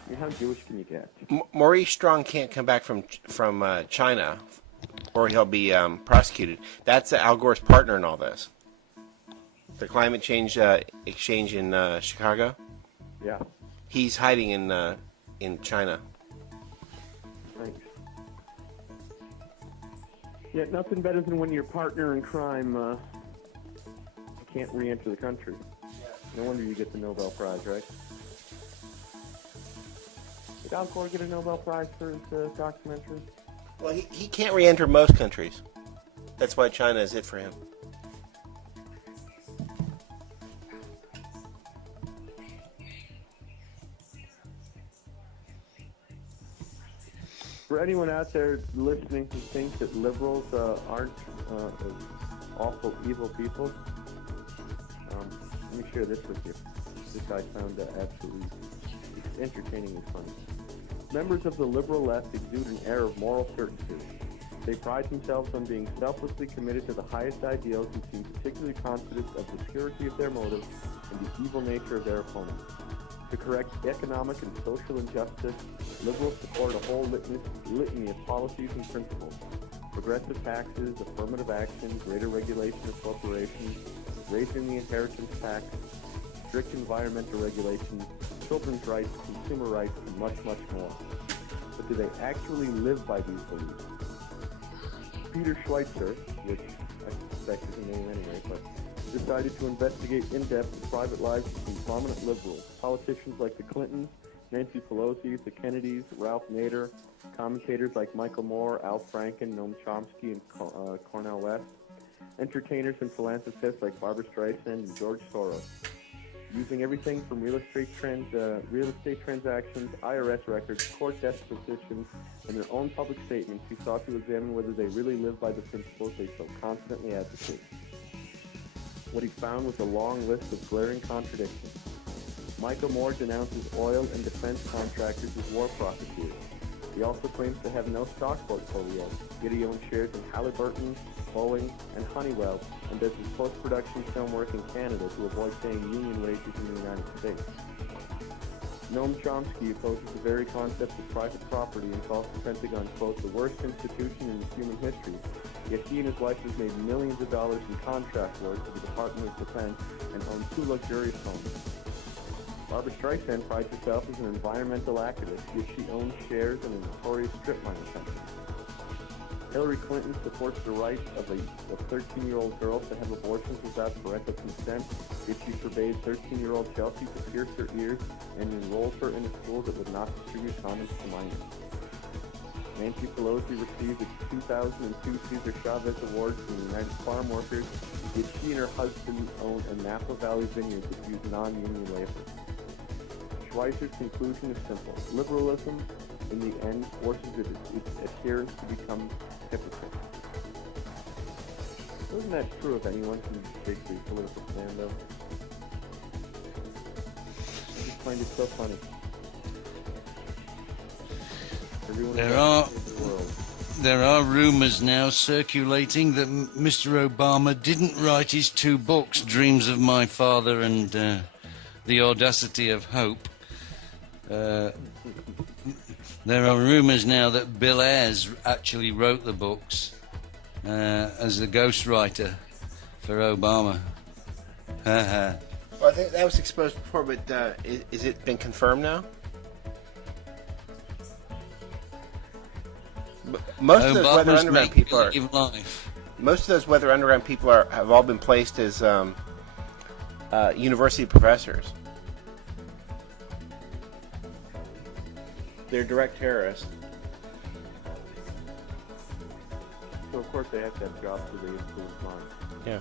I mean, how Jewish can you get? Maurice Strong can't come back from China, or he'll be prosecuted. That's Al Gore's partner in all this. The climate change exchange in Chicago. Yeah. He's hiding in China. Thanks. Yeah, nothing better than when your partner in crime can't re-enter the country. No wonder you get the Nobel Prize, right? Did Al Gore get a Nobel Prize for his documentary? Well, he can't re-enter most countries. That's why China is it for him. For anyone out there listening who thinks that liberals aren't awful, evil people, let me share this with you. This I found absolutely entertaining and funny. Members of the liberal left exude an air of moral certainty. They pride themselves on being selflessly committed to the highest ideals and seem particularly confident of the purity of their motives and the evil nature of their opponents. To correct economic and social injustice, liberals support a whole litany of policies and principles. Progressive taxes, affirmative action, greater regulation of corporations, raising the inheritance tax, strict environmental regulations, children's rights, consumer rights, and much, much more. But do they actually live by these beliefs? Peter Schweitzer, which I suspect is a name anyway, but decided to investigate in depth the private lives of some prominent liberals, politicians like the Clintons, Nancy Pelosi, the Kennedys, Ralph Nader, commentators like Michael Moore, Al Franken, Noam Chomsky, and Cornel West, entertainers and philanthropists like Barbara Streisand and George Soros. Using everything from real estate transactions, IRS records, court depositions, and their own public statements, he sought to examine whether they really live by the principles they so constantly advocate. What he found was a long list of glaring contradictions. Michael Moore denounces oil and defense contractors as war profiteers. He also claims to have no stock portfolio, yet he owns shares in Halliburton, Boeing, and Honeywell, and does his post-production film work in Canada to avoid paying union wages in the United States. Noam Chomsky opposes the very concept of private property and calls the Pentagon, quote, the worst institution in human history, yet he and his wife have made millions of dollars in contract work for the Department of Defense and own 2 luxurious homes. Barbara Streisand prides herself as an environmental activist, yet she owns shares in a notorious strip mining company. Hillary Clinton supports the right of 13-year-old girls to have abortions without parental consent, yet she forbade 13-year-old Chelsea to pierce her ears and enrolled her in a school that would not distribute condoms to minors. Nancy Pelosi received the 2002 Cesar Chavez Award from the United Farm Workers, yet she and her husband own a Napa Valley vineyard that used non-union labor. Schweitzer's conclusion is simple. Liberalism, in the end, forces its adherents to become hypocrites. Isn't that true of anyone who takes a political stand, though? I just find it so funny. There are rumours now circulating that Mr. Obama didn't write his 2 books, Dreams of My Father and The Audacity of Hope, There are rumours now that Bill Ayres actually wrote the books as the ghostwriter for Obama. Well, I think that was exposed before, but is it been confirmed now? Most of those Weather Underground people are. Most of those Weather Underground people have all been placed as university professors. They're direct terrorists. So of course they have to have jobs so they influence minds. Yeah.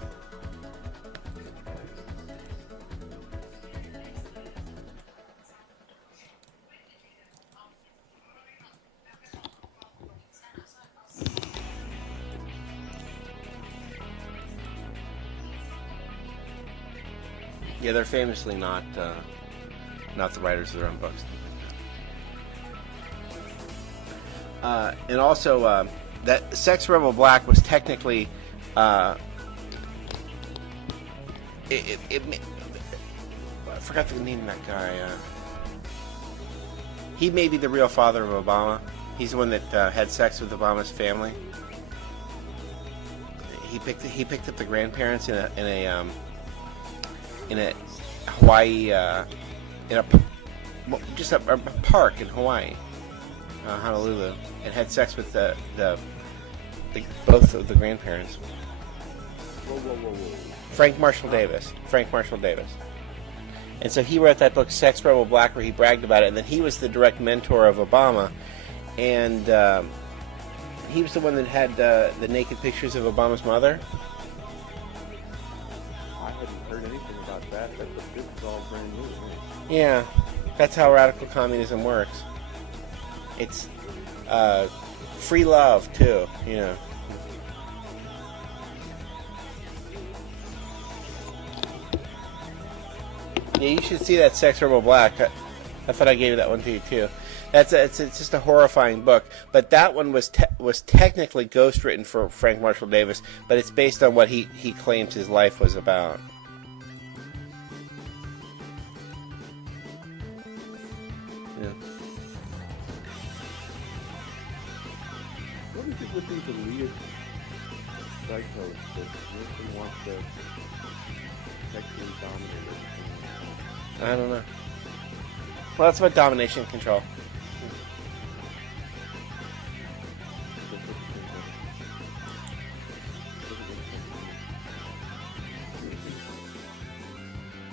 Yeah, they're famously not the writers of their own books. And also, that Sex Rebel Black was technically, I forgot the name of that guy. He may be the real father of Obama. He's the one that had sex with Obama's family. He picked up the grandparents in a Hawaii, in a park in Hawaii, Honolulu, and had sex with both of the grandparents. Whoa. Frank Marshall Davis. And so he wrote that book, Sex Rebel Black, where he bragged about it, and then he was the direct mentor of Obama, and he was the one that had the naked pictures of Obama's mother. I hadn't heard anything about that. This is all brand new to me. Yeah, that's how radical communism works. It's free love, too, you know. Yeah, you should see that Sex Rebel Black. I thought I gave that one to you, too. It's just a horrifying book. But that one was technically ghostwritten for Frank Marshall Davis, but it's based on what he claims his life was about. Yeah. What is it with these elitist psychos that really want to sexually dominate us? I don't know. Well, that's about domination and control.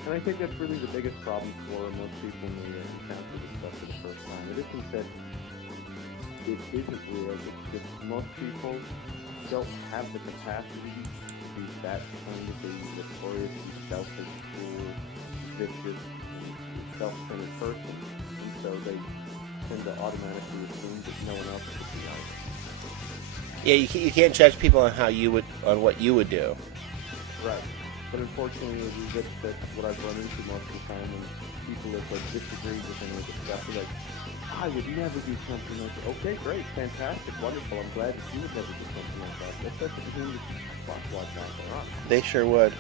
And I think that's really the biggest problem for most people when they encounter this stuff for the first time. It isn't that it isn't real, it's just most people don't have the capacity to be that kind of a notorious, selfish, cruel, vicious, self-centered person. And so they tend to automatically assume that no one else would be like. Yeah, you can't judge people on what you would do. Right. But unfortunately, that's what I've run into most of the time when people have disagreed with any of the stuff. They're like, I would never do something like that. Okay, great, fantastic, wonderful. I'm glad that you would never do something like that. That doesn't mean that watch out there on. They sure would.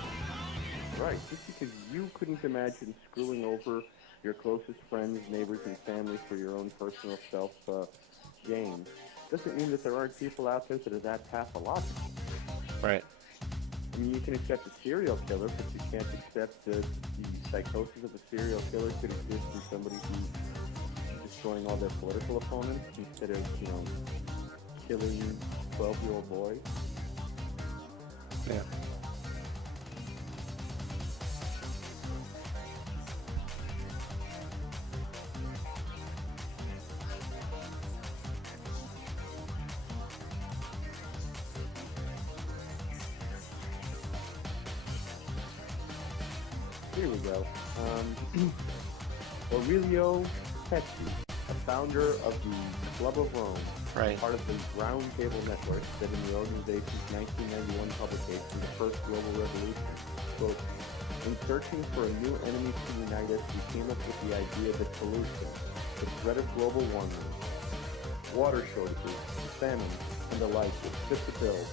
Right, just because you couldn't imagine screwing over your closest friends, neighbors, and family for your own personal self-gain, doesn't mean that there aren't people out there that are that pathological. Right. I mean, you can accept a serial killer, but you can't accept the psychosis of a serial killer could exist in somebody who's destroying all their political opponents instead of, killing 12-year-old boys. Yeah. Here we go. Aurelio Pesci, a founder of the Club of Rome, Right. part of the Round Table Network, said in the organization's 1991 publication, The First Global Revolution, quote, in searching for a new enemy to unite us, we came up with the idea that pollution, the threat of global warming, water shortages, famine, and the like would fit the bill.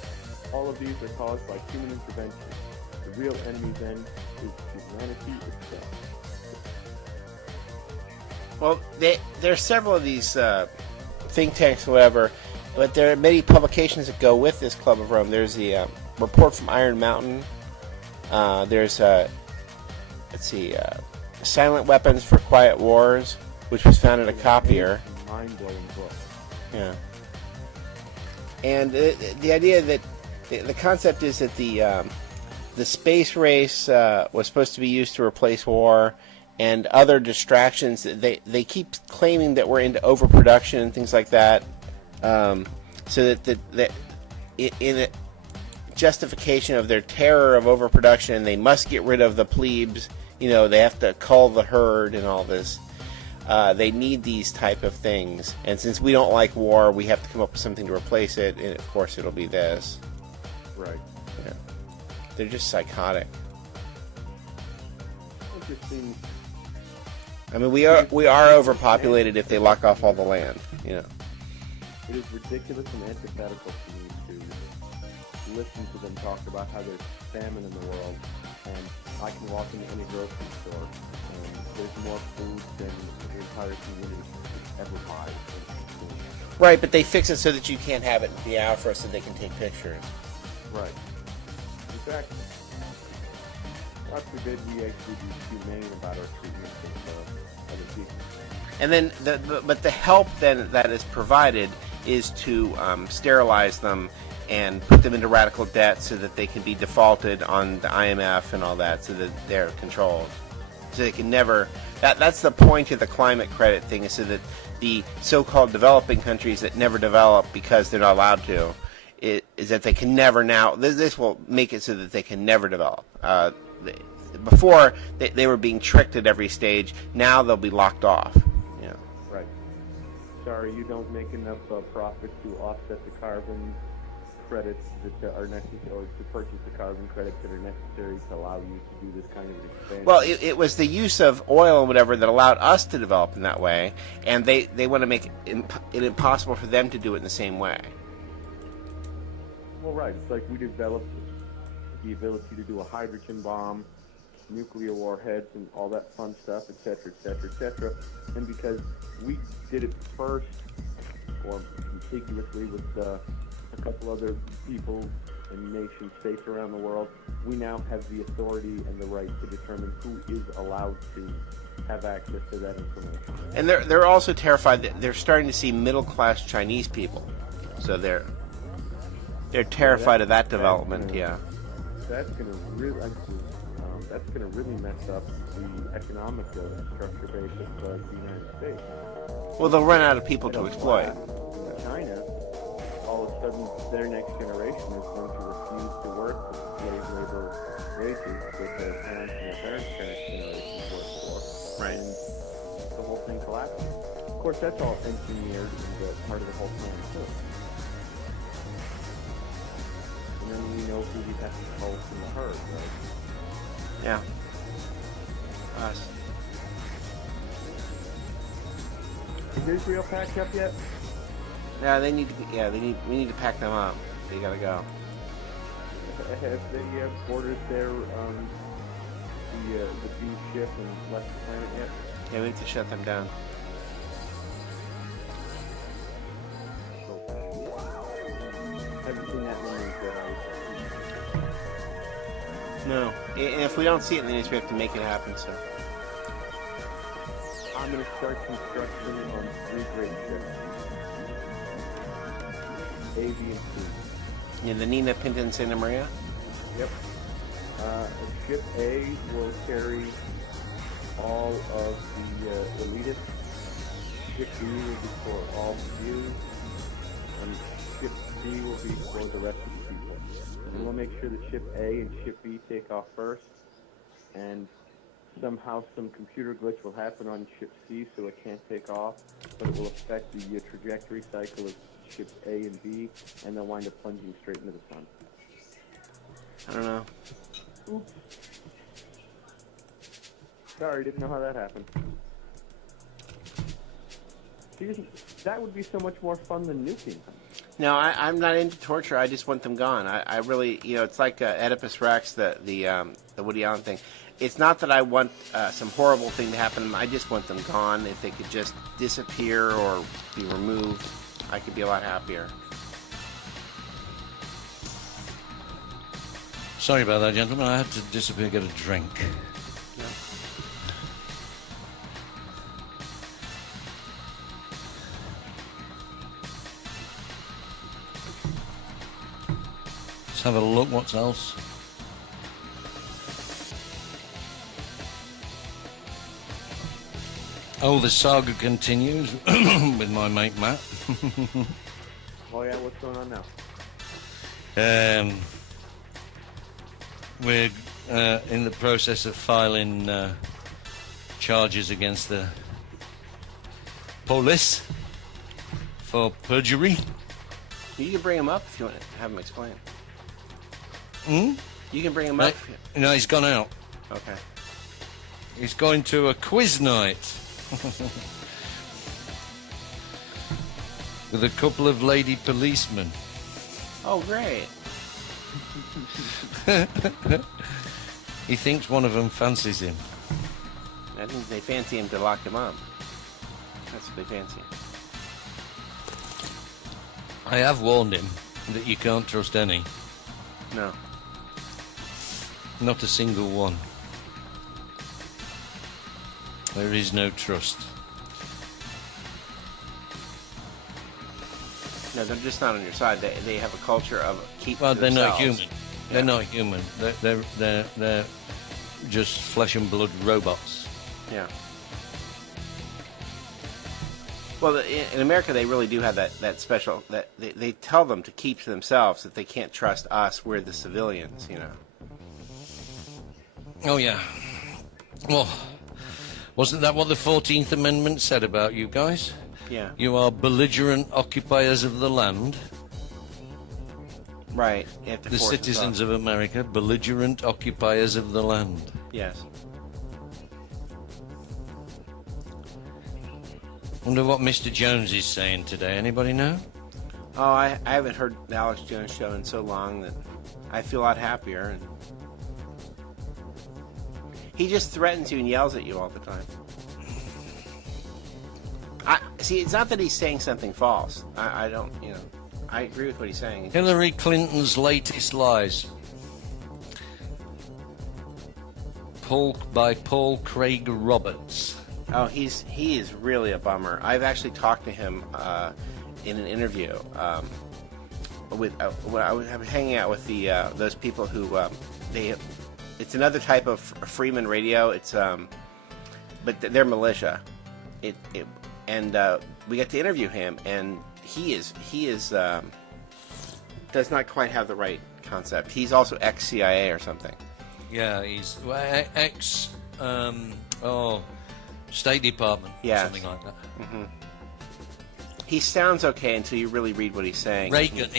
All of these are caused by human intervention. The real enemy, then, is humanity itself. Well, there's several of these think tanks or whatever, but there are many publications that go with this Club of Rome. There's the report from Iron Mountain. There's Silent Weapons for Quiet Wars, which was found in a copier. Mind-blowing book. Yeah. And the idea that the concept is that the space race was supposed to be used to replace war, and other distractions. They keep claiming that we're into overproduction and things like that, so that in a justification of their terror of overproduction, they must get rid of the plebes. You know, they have to cull the herd and all this. They need these type of things, and since we don't like war, we have to come up with something to replace it, and of course it'll be this. Right. Yeah. They're just psychotic. Interesting. I mean, we are overpopulated if they lock off all the land, you know. It is ridiculous and antithetical to me to listen to them talk about how there's famine in the world, and I can walk into any grocery store and there's more food than the entire community could ever buy. Right, but they fix it so that you can't have it in Biafra so they can take pictures. Right. Exactly. God forbid we actually be humane about our treatment of other people. And then, but the help then that is provided is to sterilize them and put them into radical debt so that they can be defaulted on the IMF and all that, so that they're controlled. So they can never. That's the point of the climate credit thing, is so that the so-called developing countries that never develop because they're not allowed to, is that they can never now. This will make it so that they can never develop. Before they were being tricked at every stage. Now they'll be locked off. You know. Right. Sorry, you don't make enough profit to offset the carbon credits that are necessary, or to purchase the carbon credits that are necessary to allow you to do this kind of expansion. Well, it was the use of oil and whatever that allowed us to develop in that way, and they want to make it impossible for them to do it in the same way. Well, right. It's like we developed the ability to do a hydrogen bomb, nuclear warheads, and all that fun stuff, etc., etc., etc. And because we did it first, or contiguously with a couple other people and nation states around the world, we now have the authority and the right to determine who is allowed to have access to that information. And they're also terrified that they're starting to see middle-class Chinese people, so they're terrified of that development. That's going to really mess up the economic structure base of the United States. Well, they'll run out of people to exploit. China, all of a sudden, their next generation is going to refuse to work with slave labor wages that their parents and their parents' generations worked for. Right. And the whole thing collapses. Of course, that's all engineered and part of the whole plan, too. And then we know who we have to cull from the herd, right? Yeah. Us. Is Israel packed up yet? Yeah, they need to. We need to pack them up. They gotta go. Have they boarded their the B ship and left the planet yet? Yeah, we need to shut them down. Haven't seen that one yet. No. And if we don't see it in the news, we have to make it happen. So. I'm going to start construction on 3 great ships. A, B, and C. Yeah, the Nina, Pinta, and Santa Maria? Yep. Ship A will carry all of the elitists. Ship B will be for all of you. And Ship C will be for the rest of the people. And we'll make sure that Ship A and Ship B take off first. And somehow some computer glitch will happen on Ship C so it can't take off. But it will affect the trajectory cycle of Ships A and B, and they'll wind up plunging straight into the sun. I don't know. Oops. Sorry, didn't know how that happened. That would be so much more fun than nuking. No, I'm not into torture. I just want them gone. I really, it's like Oedipus Rex, the Woody Allen thing. it's not that I want some horrible thing to happen to them. I just want them gone. If they could just disappear or be removed, I could be a lot happier. Sorry about that, gentlemen. I had to disappear, get a drink. Yeah. Let's have a look. What's else? Oh, the saga continues with my mate Matt. Oh yeah, what's going on now? We're in the process of filing charges against the police for perjury. You can bring him up if you want to have him explain. Hmm? You can bring him up. No, he's gone out. Okay. He's going to a quiz night with a couple of lady policemen. Oh, great. He thinks one of them fancies him. I think they fancy him to lock him up. That's what they fancy. I have warned him that you can't trust any. No. Not a single one. There is no trust. No, they're just not on your side. They have a culture of keep Well, to they're not themselves. human. They're not human. They're just flesh and blood robots. Yeah. Well, in America, they really do have that special, that they tell them to keep to themselves, that they can't trust us, we're the civilians, you know. Oh, yeah. Well, wasn't that what the 14th Amendment said about you guys? Yeah. You are belligerent occupiers of the land. Right. You have to The force us citizens up. of America, belligerent occupiers of the land. Yes. Wonder what Mr. Jones is saying today. Anybody know? Oh, I haven't heard the Alex Jones show in so long that I feel a lot happier. And he just threatens you and yells at you all the time. See, it's not that he's saying something false. I don't, you know, I agree with what he's saying. Hillary Clinton's latest lies. By Paul Craig Roberts. Oh, he is really a bummer. I've actually talked to him in an interview with when I was hanging out with the those people who it's another type of Freeman radio. It's but they're militia. And we got to interview him, and he is does not quite have the right concept. He's also ex-CIA or something. Yeah, he's ex State Department, Yeah. something like that. Mm-hmm. He sounds okay until you really read what he's saying. Reagan,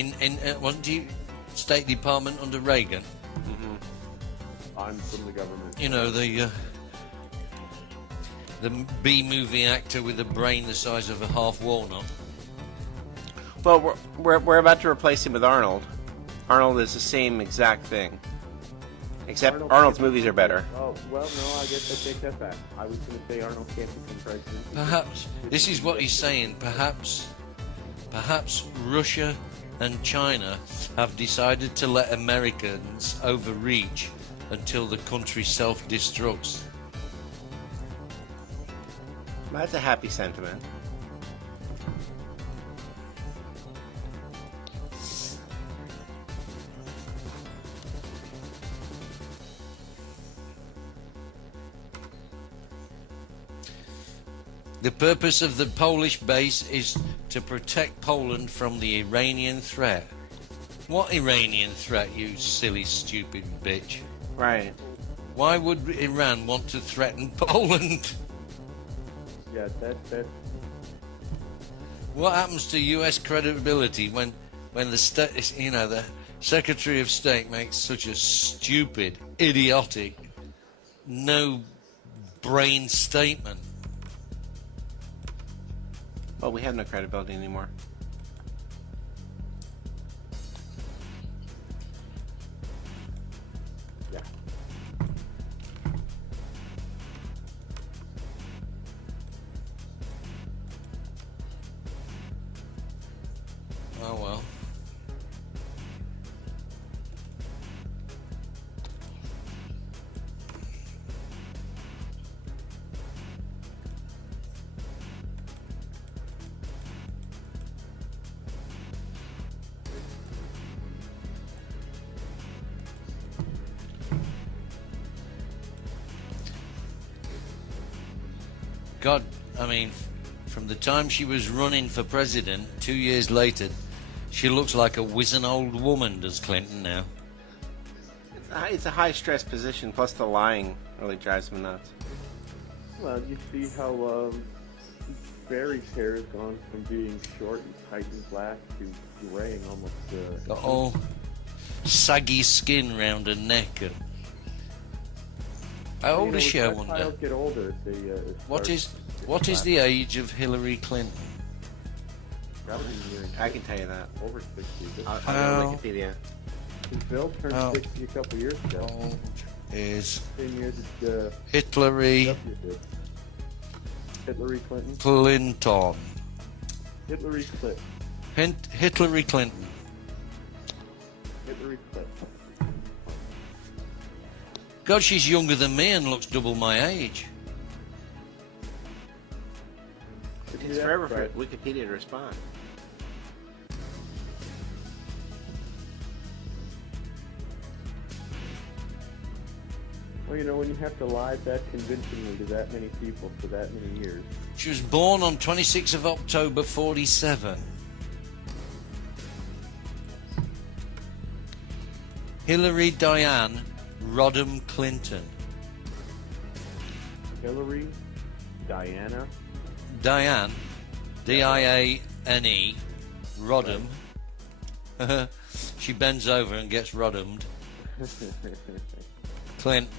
wasn't he State Department under Reagan? Mm-hmm. I'm from the government. You know, the B-movie actor with a brain the size of a half walnut. Well, we're about to replace him with Arnold. Arnold is the same exact thing, except Arnold's movies are better. Oh, well, no, I guess I take that back. I was going to say Arnold can't become president. Perhaps, this is what he's saying, perhaps Russia and China have decided to let Americans overreach until the country self-destructs. That's a happy sentiment. The purpose of the Polish base is to protect Poland from the Iranian threat. What Iranian threat, you silly, stupid bitch? Right. Why would Iran want to threaten Poland? Yeah, that. What happens to U.S. credibility when the the Secretary of State makes such a stupid, idiotic, no-brain statement? Well, we have no credibility anymore. Yeah. God, I mean, from the time she was running for president, 2 years later, she looks like a wizened old woman, does Clinton now. It's a high-stress position, plus the lying really drives me nuts. Well, you see how Barry's hair has gone from being short and tight and black to graying almost. Got all saggy skin round her neck. And how old is she, I wonder? As get older, they, What is the age of Hillary Clinton? I can tell you that. Over 60. I'll go to Wikipedia. Bill turned 60 a couple years ago. How old is Same year that Hillary W did. Hillary Clinton. Clinton? Hillary Clinton. Hillary Clinton. Hillary Clinton. God, she's younger than me and looks double my age. It takes forever for Wikipedia to respond. Well, you know, when you have to lie that convincingly to that many people for that many years. She was born on 26th of October 47. Hillary Diane Rodham Clinton. Hillary, Diana. Diane, D-I-A-N-E, Rodham. She bends over and gets Rodhamed. Clinton.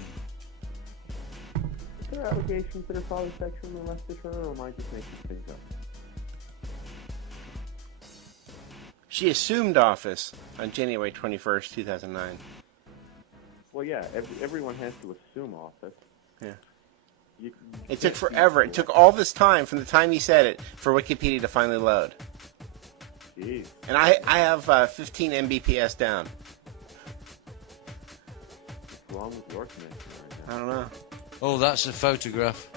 Are there allegations that her father sexually molested her, or am I just making things up? She assumed office on January 21st, 2009. Well, yeah, everyone has to assume office. Yeah. You It took forever. It took all this time from the time he said it for Wikipedia to finally load. Jeez. And I have 15 Mbps down. What's wrong with your connection right now? I don't know. Oh, that's a photograph.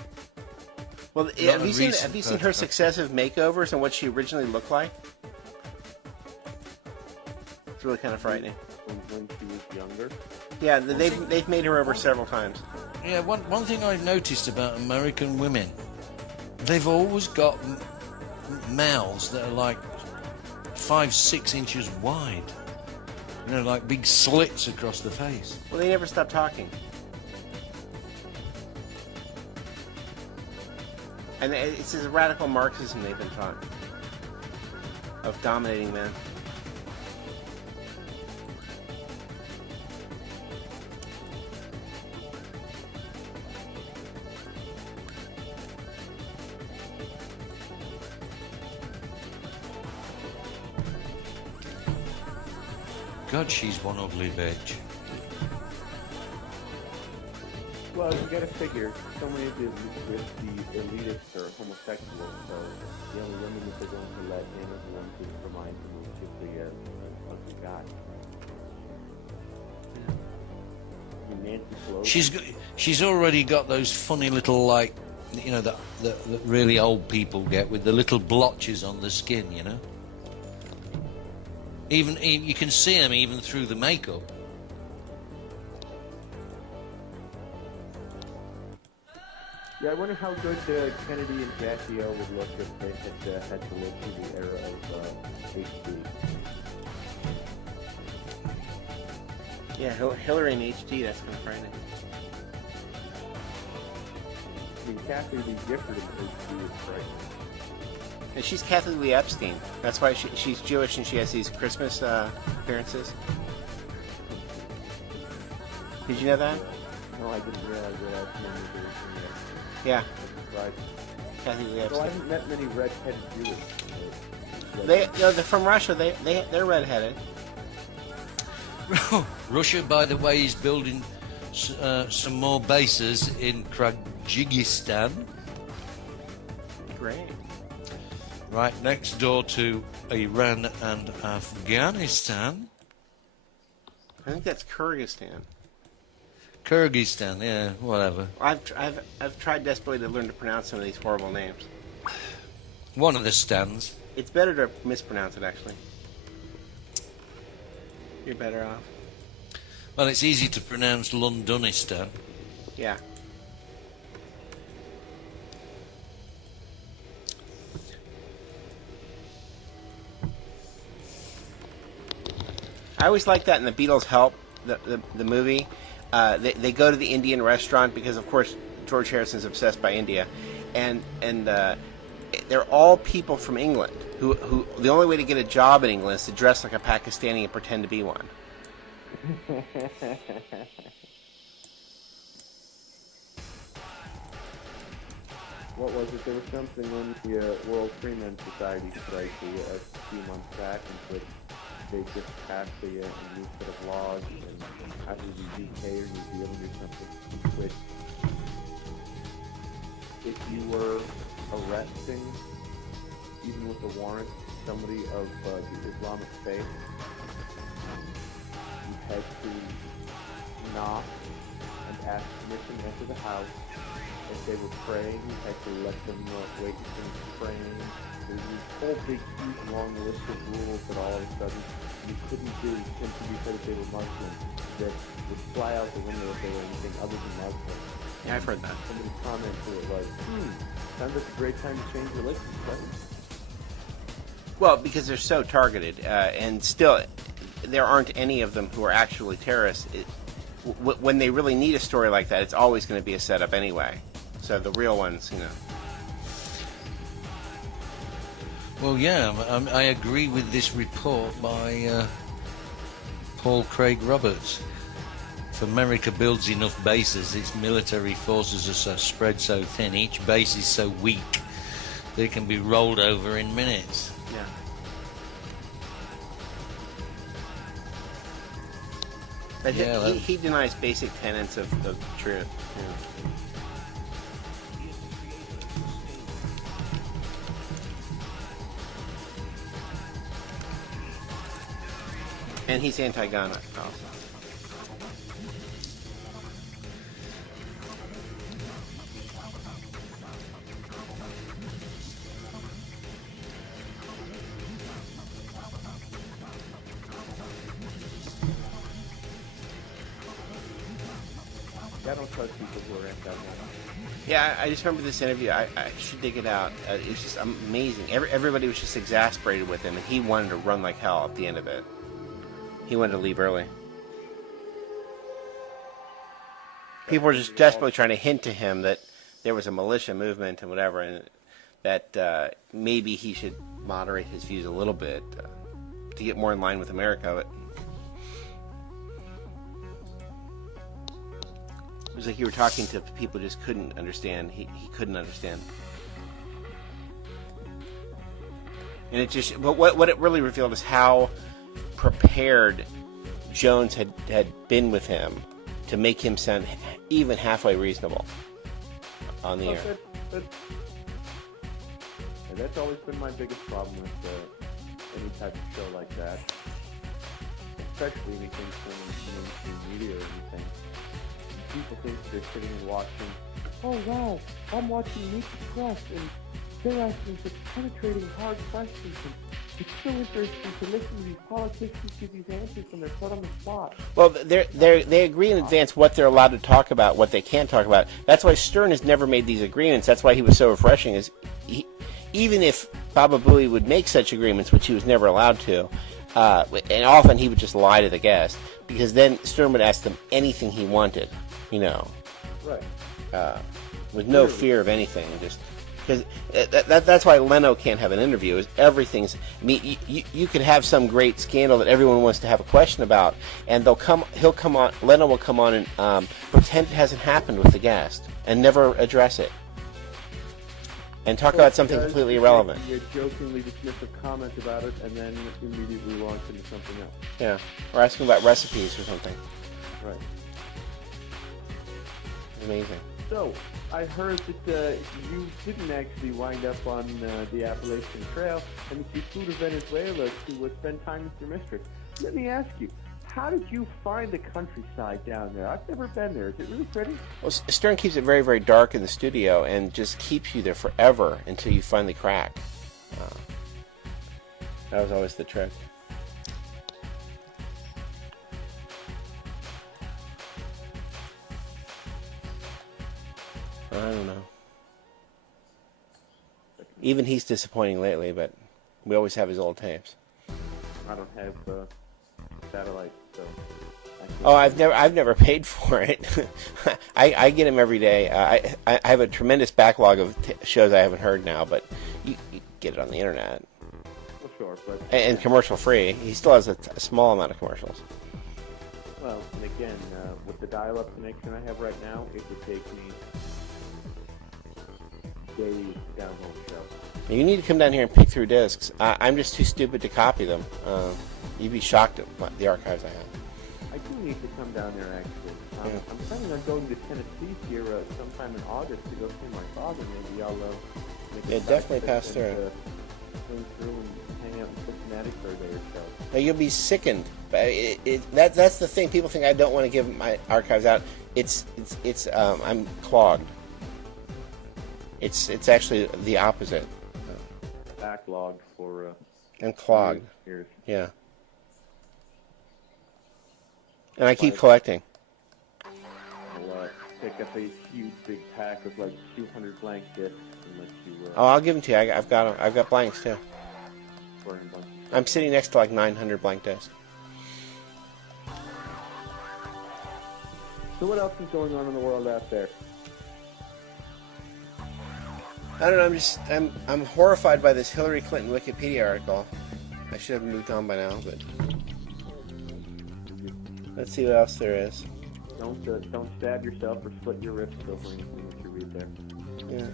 Well, Not have a you seen recent her photograph. successive makeovers and what she originally looked like? It's really kind of frightening. When she was younger? Yeah, they've made her over several times. Yeah, one thing I've noticed about American women, they've always got mouths that are like 5-6 inches wide. You know, like big slits across the face. Well, they never stop talking. And it's this radical Marxism they've been taught of dominating men. God, she's one ugly bitch. Well, you gotta figure, so many of the elitists are homosexual, so the only women that they're going to let in are the ones that remind them of particularly an ugly guy. Nancy Pelosi. She's already got those funny little, like, you know, that really old people get with the little blotches on the skin, you know. Even you can see them even through the makeup. Yeah, I wonder how good Kennedy and Jackie O would look if they had to live through the era of HD. Yeah, Hillary in HD, that's kind of frightening. I mean, Kathy Lee Gifford in HD is frightening. And she's Kathy Lee Epstein. That's why she's Jewish and she has these Christmas appearances. Did you know that? No, I didn't realize that. Yeah. Right. Kathy Lee So I Epstein. haven't met many red-headed Jewish. They're from Russia. They're redheaded. Russia, by the way, is building some more bases in Kyrgyzstan. Great. Right next door to Iran and Afghanistan. I think that's Kyrgyzstan. Kyrgyzstan, yeah, whatever. I've tried desperately to learn to pronounce some of these horrible names. One of the stands. It's better to mispronounce it, actually. You're better off. Well, it's easy to pronounce Londonistan. Yeah. I always like that in the Beatles Help, the movie. They go to the Indian restaurant because, of course, George Harrison's obsessed by India, and they're all people from England who the only way to get a job in England is to dress like a Pakistani and pretend to be one. What was it? There was something on the World Freeman Society strike a few months back, and said they just passed a new set of laws in either the UK or New Zealand or something, which if you were arresting, even with a warrant, somebody of the Islamic faith, you had to knock and ask permission to enter the house. If they were praying, you had to let them wait and finish praying. There's this whole big, huge, long list of rules that all of a sudden you couldn't do simply because they were Muslim, that would fly out the window if they were anything other than Muslim. Yeah, I've heard that. Somebody's comment to it was, sounds like a great time to change religions, doesn't it? Well, because they're so targeted, and still, there aren't any of them who are actually terrorists. When they really need a story like that, it's always going to be a setup anyway. So the real ones, you know. Well, yeah, I agree with this report by Paul Craig Roberts. If America builds enough bases, its military forces are so spread so thin, each base is so weak, they can be rolled over in minutes. Yeah. But Yeah, he denies basic tenets of truth. Yeah. And he's anti-gun also. I don't trust people who are anti-gun. Yeah, I just remember this interview. I should dig it out. It was just amazing. Everybody was just exasperated with him, and he wanted to run like hell at the end of it. He wanted to leave early. People were just desperately trying to hint to him that there was a militia movement and whatever, and that maybe he should moderate his views a little bit to get more in line with America. But it was like you were talking to people who just couldn't understand. He couldn't understand. And it just, but what it really revealed is how prepared Jones had been with him to make him sound even halfway reasonable on the air. That's always been my biggest problem with any type of show like that, especially anything from mainstream media or anything. People think they're sitting and watching, oh wow, I'm watching Meet the Press and they're asking such penetrating hard questions and it's so interesting to listen to these politicians give these answers when they're put on the spot. Well, they agree in advance what they're allowed to talk about, what they can't talk about. That's why Stern has never made these agreements. That's why he was so refreshing. Even if Baba Booey would make such agreements, which he was never allowed to, and often he would just lie to the guest, because then Stern would ask them anything he wanted, you know, right, with no fear of anything, just. Because that's why Leno can't have an interview. Is everything's. I mean, you could have some great scandal that everyone wants to have a question about, and he'll come on. Leno will come on and pretend it hasn't happened with the guest, and never address it, and talk about something completely irrelevant. You jokingly dismiss a comment about it, and then immediately launch into something else. Yeah, or asking about recipes or something. Right. Amazing. So, I heard that you didn't actually wind up on the Appalachian Trail, and that you flew to Venezuela to spend time with your mistress. Let me ask you, how did you find the countryside down there? I've never been there. Is it really pretty? Well, Stern keeps it very, very dark in the studio and just keeps you there forever until you finally crack. That was always the trick. I don't know. Even he's disappointing lately, but we always have his old tapes. I don't have satellite, so. Oh, I've never paid for it. I get them every day. I have a tremendous backlog of shows I haven't heard now, but you get it on the internet. Well, sure, but And commercial free. He still has a small amount of commercials. well, and again, with the dial-up connection I have right now, it would take me days to download shows. You need to come down here and pick through discs. I'm just too stupid to copy them. You'd be shocked at the archives I have. I do need to come down there, actually. Yeah. I'm planning on going to Tennessee here sometime in August to go see my father. Maybe I'll make a Yeah, side definitely trip pass and, through. Swing through and hang out in Cincinnati for a day or so. Now, you'll be sickened. That's the thing. People think I don't want to give my archives out. I'm clogged. It's actually the opposite. Backlog for I'm clogged. years. Yeah. And I keep collecting. I'll pick up a huge big pack of like 200 blank discs and let you. Oh, I'll give them to you. I've got 'em. I've got blanks too. Burn a bunch. I'm sitting next to like 900 blank discs. So what else is going on in the world out there? I don't know. I'm horrified by this Hillary Clinton Wikipedia article. I should have moved on by now, but let's see what else there is. Don't stab yourself or split your wrist over anything that you read there. Yeah.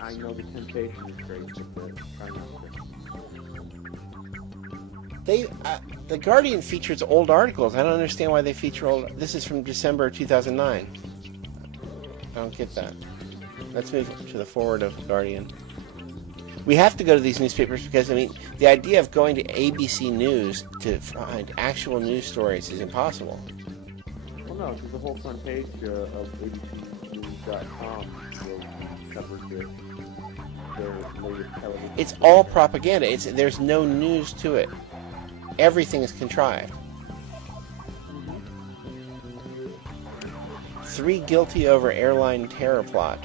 I know the temptation is great, but try not to. The Guardian features old articles. I don't understand why they feature old. This is from December 2009. I don't get that. Let's move to the forward of Guardian. We have to go to these newspapers because, I mean, the idea of going to ABC News to find actual news stories is impossible. Well, no, because the whole front page of abcnews.com will cover their latest television. It's all propaganda. There's no news to it. Everything is contrived. 3 guilty over airline terror plot.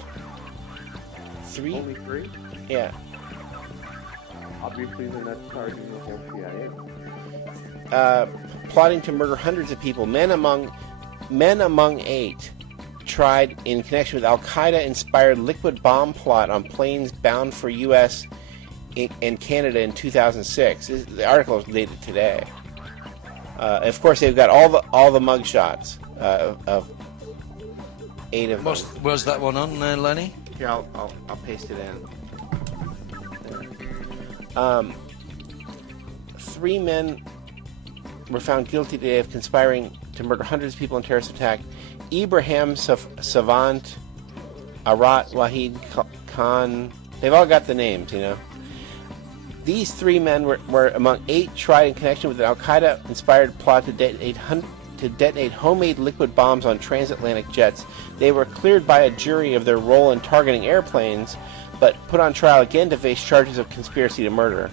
3? Only 3? Yeah. Obviously, they're not charging the whole CIA. Plotting to murder hundreds of people. Men among 8 tried in connection with Al-Qaeda-inspired liquid bomb plot on planes bound for U.S. and Canada in 2006. The article is dated today. Of course, they've got all the mug shots of 8 of them. Where's that one on, Lenny? Here, I'll paste it in. 3 men were found guilty today of conspiring to murder hundreds of people in a terrorist attack. Ibrahim Savant, Arat Wahid Khan, they've all got the names, you know. These 3 men were among 8 tried in connection with an Al-Qaeda-inspired plot to detonate homemade liquid bombs on transatlantic jets. They were cleared by a jury of their role in targeting airplanes, but put on trial again to face charges of conspiracy to murder.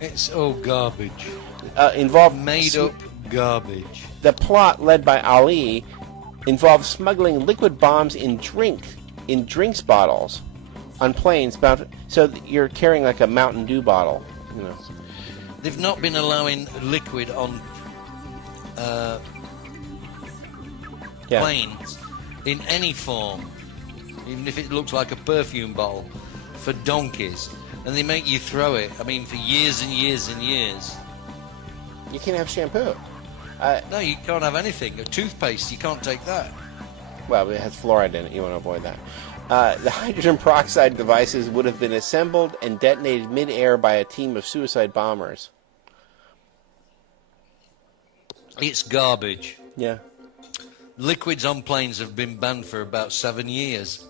It's all garbage. Involved Made up garbage. The plot, led by Ali, involved smuggling liquid bombs in drinks bottles on planes bound. So you're carrying like a Mountain Dew bottle, you know. They've not been allowing liquid on planes in any form, even if it looks like a perfume bottle, for donkeys. And they make you throw it, I mean, for years and years and years. You can't have shampoo. No, you can't have anything. A toothpaste, you can't take that. Well, it has fluoride in it. You want to avoid that. The hydrogen peroxide devices would have been assembled and detonated mid-air by a team of suicide bombers. It's garbage. Yeah. Liquids on planes have been banned for about 7 years.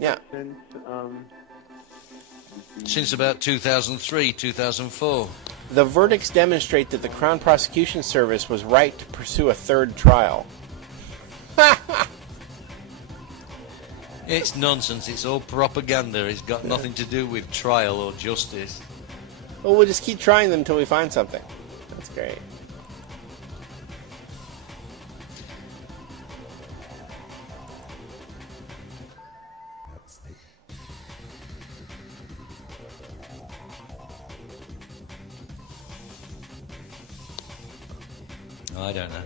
Yeah. Since about 2003, 2004. The verdicts demonstrate that the Crown Prosecution Service was right to pursue a third trial. It's nonsense. It's all propaganda. It's got nothing to do with trial or justice. Well, we'll just keep trying them until we find something. That's great. I don't know.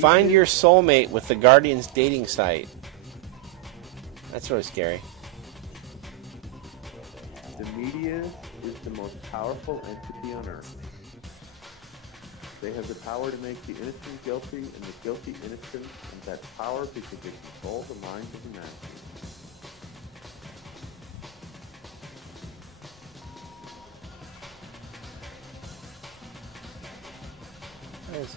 Find your soulmate with the Guardian's dating site. That's really scary. The media is the most powerful entity on earth. They have the power to make the innocent guilty and the guilty innocent, and that power because they control the minds of the masses. It's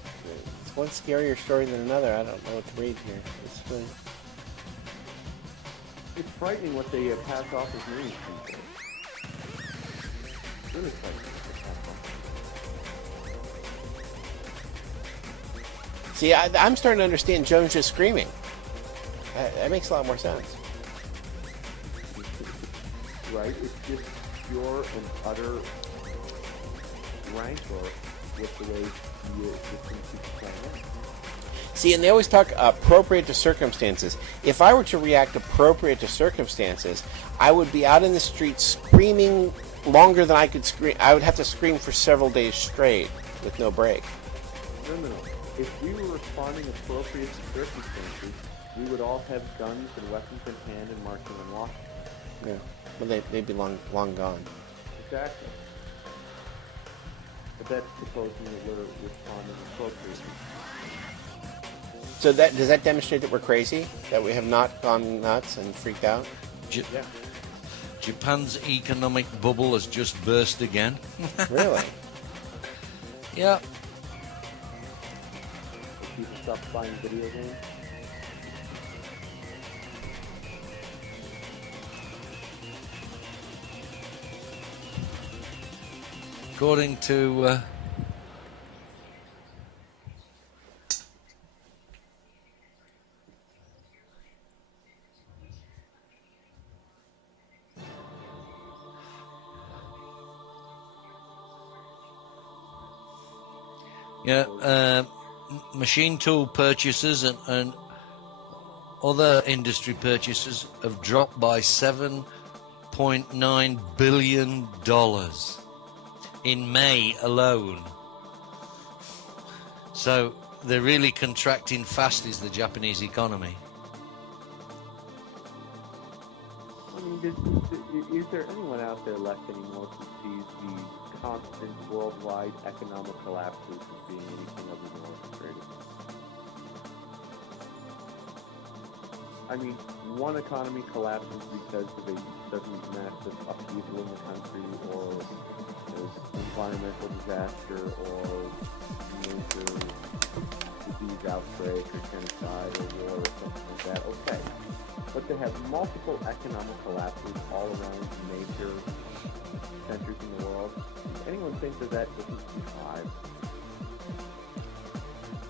one scarier story than another. I don't know what to read here. It's frightening what they pass off as news these days. Really frightening what they pass off. See, I'm starting to understand Jones just screaming. That makes a lot more sense. Right? It's just pure and utter rancor with the way the system keeps playing out. See, and they always talk appropriate to circumstances. If I were to react appropriate to circumstances, I would be out in the street screaming longer than I could scream. I would have to scream for several days straight with no break. No. If we were responding appropriate to circumstances, we would all have guns and weapons in hand and marching in Washington. Yeah, well, they'd be long gone. Exactly. But that's supposing that we're responding appropriately. So does that demonstrate that we're crazy? That we have not gone nuts and freaked out? Yeah. Japan's economic bubble has just burst again. Really? Yeah. If people stop buying video games. According to machine tool purchases and other industry purchases have dropped by $7.9 billion in May alone. So they're really contracting fast, is the Japanese economy. I mean, is there anyone out there left anymore who sees these constant worldwide economic collapses as being anything other than orchestrated? I mean, one economy collapses because of a sudden massive upheaval in the country, or environmental disaster, or major disease outbreak, or genocide, or war, or something like that. Okay. But to have multiple economic collapses all around major centers in the world, does anyone think that doesn't survive?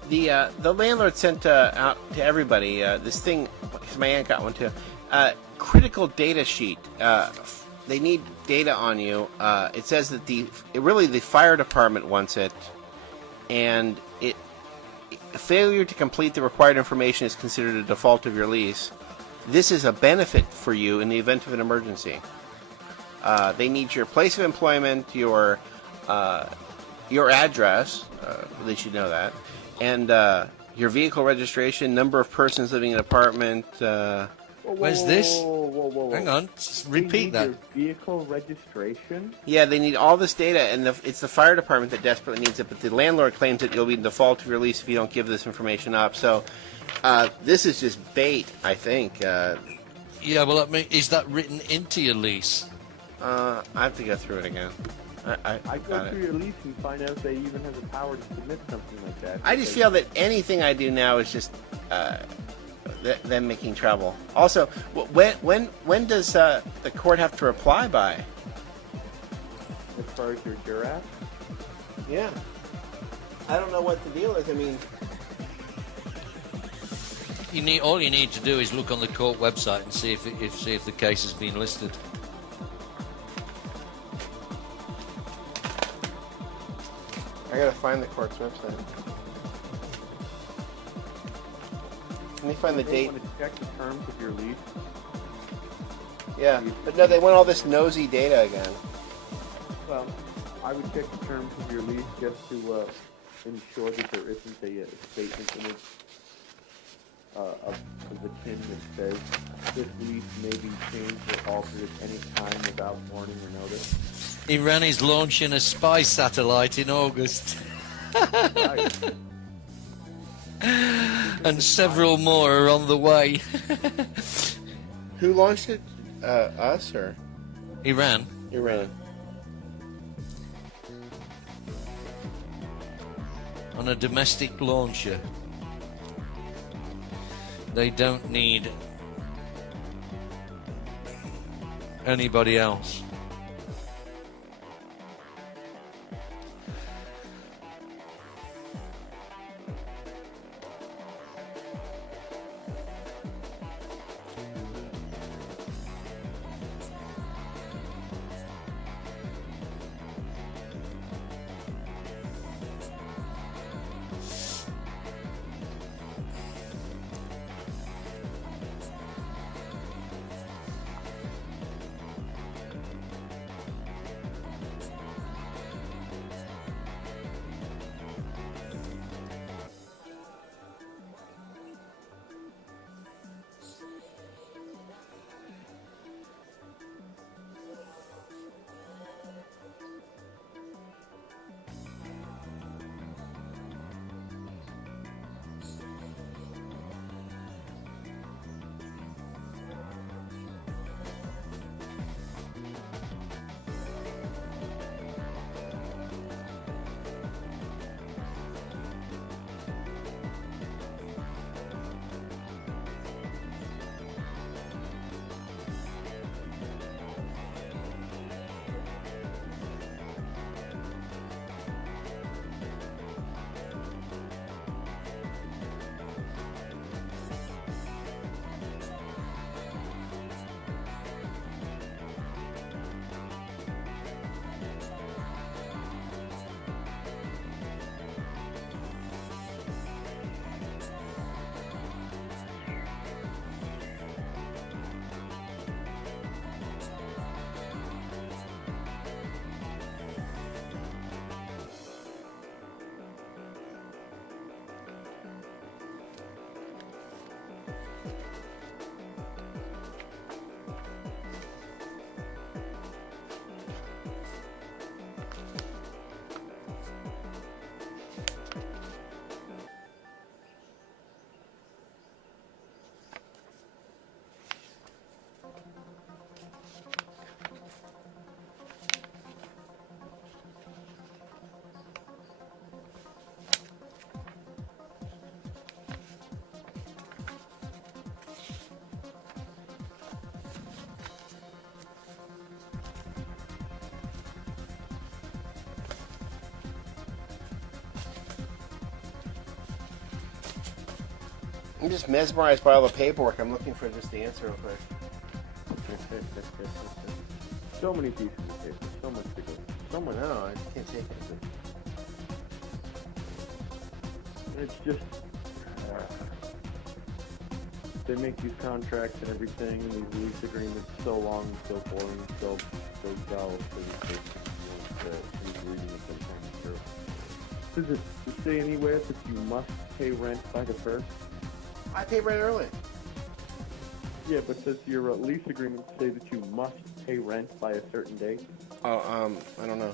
The landlord sent out to everybody this thing, because my aunt got one too, critical data sheet. They need data on you. It says that the fire department wants it, and failure to complete the required information is considered a default of your lease. This is a benefit for you in the event of an emergency. They need your place of employment, your address, they should know that, and your vehicle registration, number of persons living in an apartment. Where's this? Whoa. Hang on, repeat that. Your vehicle registration? Yeah, they need all this data, and it's the fire department that desperately needs it, but the landlord claims that you'll be in default of your lease if you don't give this information up. So this is just bait, I think. Yeah, well, I mean, is that written into your lease? I have to go through it again. I go through your lease and find out if they even have the power to submit something like that. I just feel that anything I do now is just them making trouble. Also, when does the court have to reply by? As far as your giraffe? Yeah. I don't know what the deal is. I mean, all you need to do is look on the court website and see if the case has been listed. I gotta find the court's website. Let me find the date. Want to check the terms of your lease? Yeah, but no, they want all this nosy data again. Well, I would check the terms of your lease just to ensure that there isn't a statement in it of the tin that says this lease may be changed or altered at any time without warning or notice. Iran is launching a spy satellite in August. Right. And several more are on the way. Who launched it? Us or Iran. Iran? On a domestic launcher. They don't need anybody else. I'm just mesmerized by all the paperwork. I'm looking for just the answer real quick. So many pieces of paper, so much to go. Someone, no, I just can't take it. It's just they make these contracts and everything, and these lease agreements so long and so boring, so dull. Reading it sometimes through. Does it say anywhere that you must pay rent by the 1st? I pay rent early. Yeah, but does your lease agreement say that you must pay rent by a certain date? Oh, I don't know.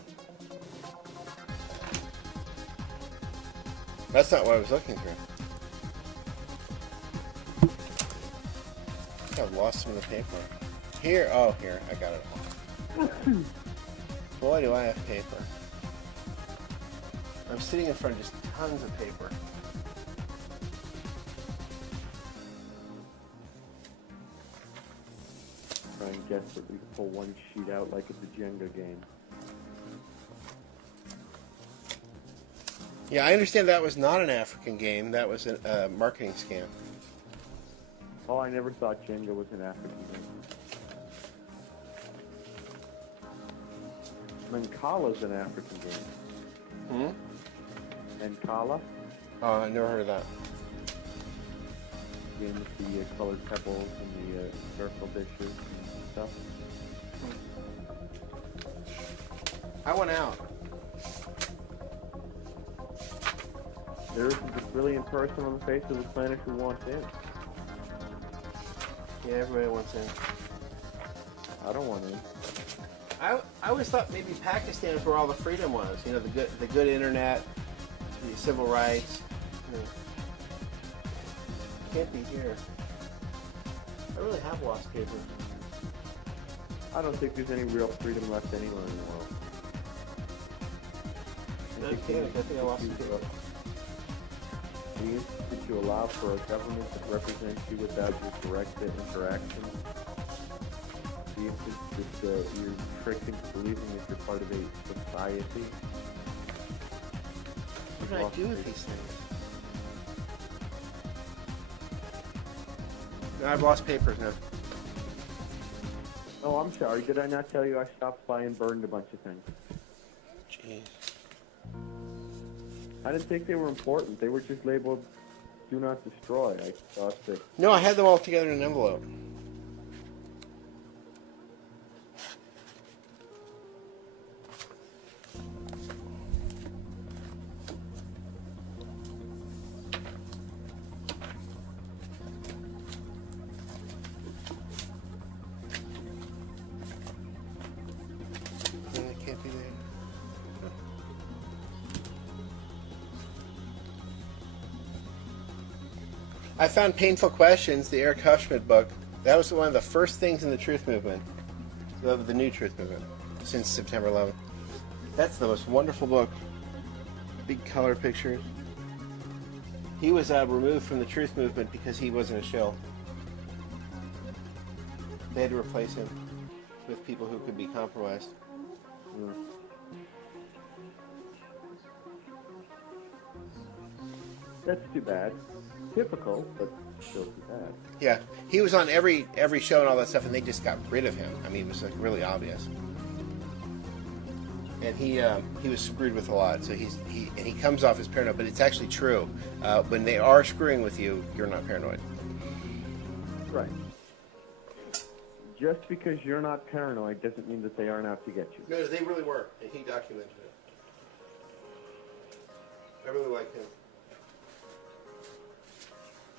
That's not what I was looking for. I think I've lost some of the paper. Here, oh, here, I got it. Boy, do I have paper. I'm sitting in front of just tons of paper. Try and desperately pull one sheet out like it's a Jenga game. Yeah, I understand that was not an African game. That was a marketing scam. Oh, I never thought Jenga was an African game. Mancala's an African game. Mancala? Oh, I never heard of that. Game with the colored pebbles and the circle dishes and stuff. I want out. There isn't a brilliant person on the face of the planet who wants in. Yeah, everybody wants in. I don't want in. I always thought maybe Pakistan is where all the freedom was. You know, the good internet, the civil rights. You know. Can't be here. I really have lost papers. I don't think there's any real freedom left anywhere in the world. I think I lost it too. The institute you allow for a government that represents you without your direct interaction. The institute that you're tricked into believing that you're part of a society. What do I do with these things? No, I've lost papers now. Oh, I'm sorry. Did I not tell you I stopped by and burned a bunch of things? Jeez. I didn't think they were important. They were just labeled "Do Not Destroy." I thought that. No, I had them all together in an envelope. It can't be there. I found Painful Questions, the Eric Hushman book. That was one of the first things in the Truth Movement, the new Truth Movement, since September 11th. That's the most wonderful book. Big color pictures. He was removed from the Truth Movement because he wasn't a shill. They had to replace him with people who could be compromised. That's too bad. Typical, but still too bad. Yeah, he was on every show and all that stuff, and they just got rid of him. I mean, it was like really obvious. And he was screwed with a lot. So he comes off as paranoid, but it's actually true. When they are screwing with you, you're not paranoid. Right. Just because you're not paranoid doesn't mean that they aren't out to get you. No, they really were, and he documented it. I really like him.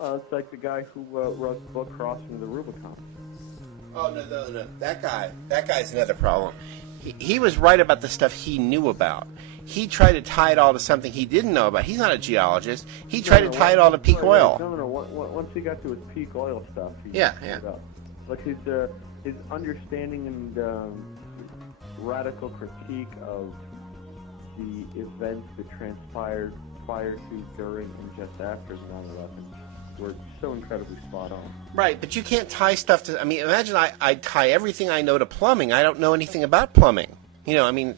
It's like the guy who wrote the book Crossing the Rubicon. Oh, no. That guy's another problem. He was right about the stuff he knew about. He tried to tie it all to something he didn't know about. He's not a geologist. He tried to tie it all to peak oil. No. Once he got to his peak oil stuff, he Yeah. it up. Like his understanding and radical critique of the events that transpired prior to, during, and just after 9/11 were so incredibly spot on. Right, but you can't tie stuff to... I mean, imagine I tie everything I know to plumbing. I don't know anything about plumbing. You know, I mean...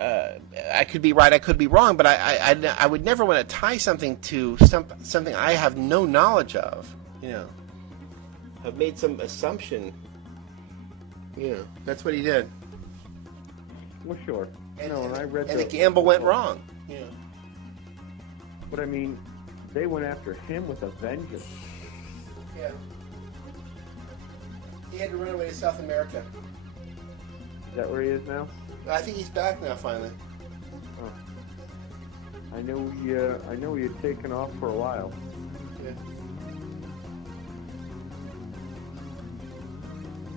I could be right, I could be wrong, but I would never want to tie something to something I have no knowledge of. You know, I've made some assumption. You know, that's what he did. Well, sure. And I read the gamble went wrong. You know. But I mean, they went after him with a vengeance. Yeah. He had to run away to South America. Is that where he is now? I think he's back now, finally. Oh. I know he had taken off for a while. Yeah.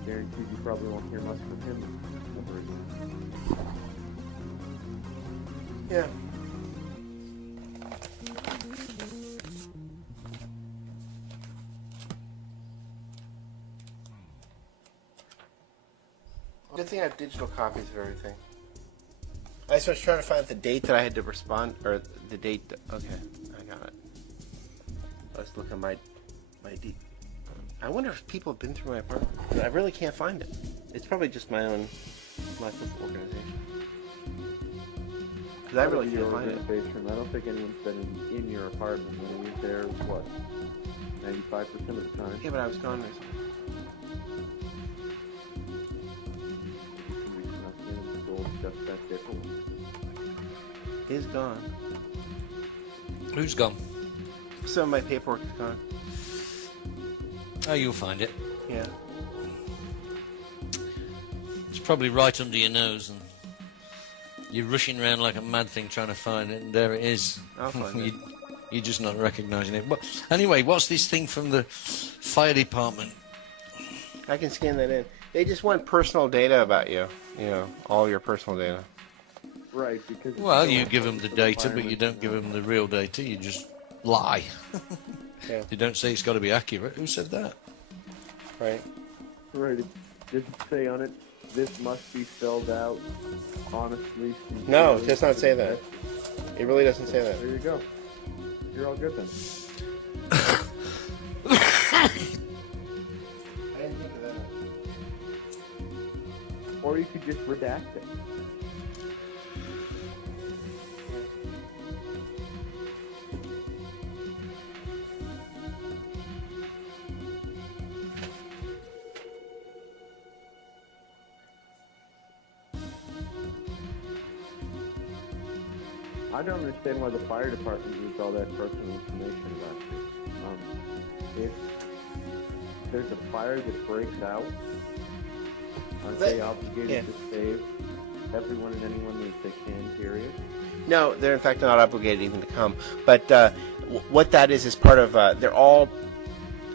Guaranteed you probably won't hear much from him ever again. Yeah. Good thing I have digital copies of everything. I was trying to find the date that I had to respond, or the date. Okay, I got it. Let's look at my I wonder if people have been through my apartment. I really can't find it. It's probably just my own lack of organization. Because I really can't find it. I don't think anyone's been in your apartment. When we were there, what, 95% of the time? Yeah, but I was gone recently. Just that different. He's gone. Who's gone? Some of my paperwork is gone. Oh, you'll find it. Yeah. It's probably right under your nose, and You're rushing around like a mad thing trying to find it, and there it is. I'll find it. You're just not recognising it. But anyway, what's this thing from the fire department? I can scan that in. They just want personal data about you. You know, all your personal data. Right, because... Well, you give them the data, but you don't give them the real data. You just lie. Yeah. You don't say it's got to be accurate. Who said that? Right. Right, does it say on it, this must be filled out honestly? No, it does not say that. It really doesn't say that. There you go. You're all good then. I didn't think of that. Or you could just redact it. I don't understand why the fire department needs all that personal information about you. If there's a fire that breaks out, aren't they obligated to save everyone and anyone that they can, period? No, they're in fact not obligated even to come. But what that is part of, they're all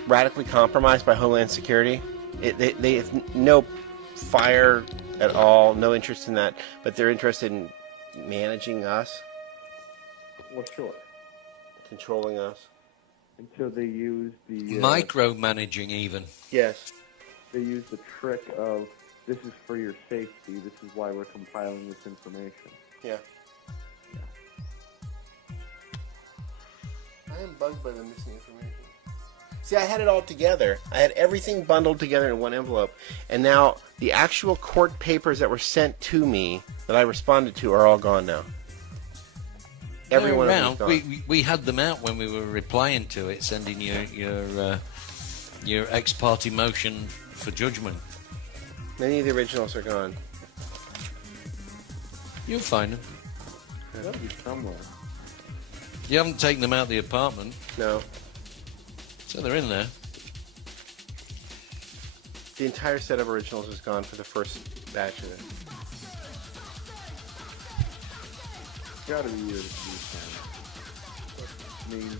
radically compromised by Homeland Security. They have no fire at all, no interest in that, but they're interested in managing us. Well, sure. Controlling us. Until they use the... Micromanaging even. Yes. They use the trick of, this is for your safety, this is why we're compiling this information. Yeah. I am bugged by the missing information. See, I had it all together. I had everything bundled together in one envelope. And now the actual court papers that were sent to me that I responded to are all gone now. Every one of them is gone. We had them out when we were replying to it, sending your ex parte motion for judgment. Many of the originals are gone. You'll find them. They'll be somewhere. You haven't taken them out of the apartment. No. So they're in there. The entire set of originals is gone for the first batch of it. Gotta be weird if you can. I mean,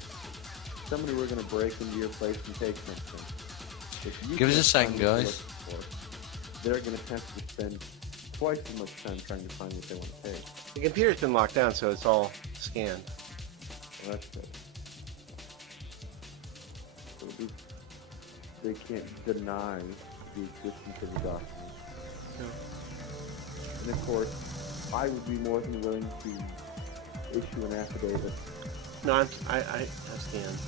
somebody were gonna break into your place and take something. If you Give us a can't second, find what you're guys. looking for, they're gonna have to spend twice as much time trying to find what they want to take. The computer's been locked down, so it's all scanned. Well, that's good. So at least they can't deny the existence of the document. No. And of course, I would be more than willing to issue an affidavit. No, I have scanned.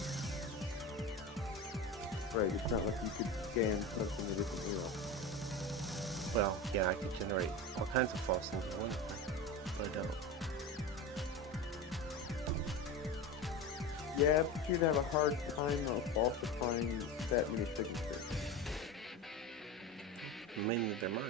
Right, it's not like you could scan something that isn't real. Well, yeah, I could generate all kinds of false things at once, but I don't. Yeah, but you'd have a hard time falsifying that many signatures. Mainly they're mine.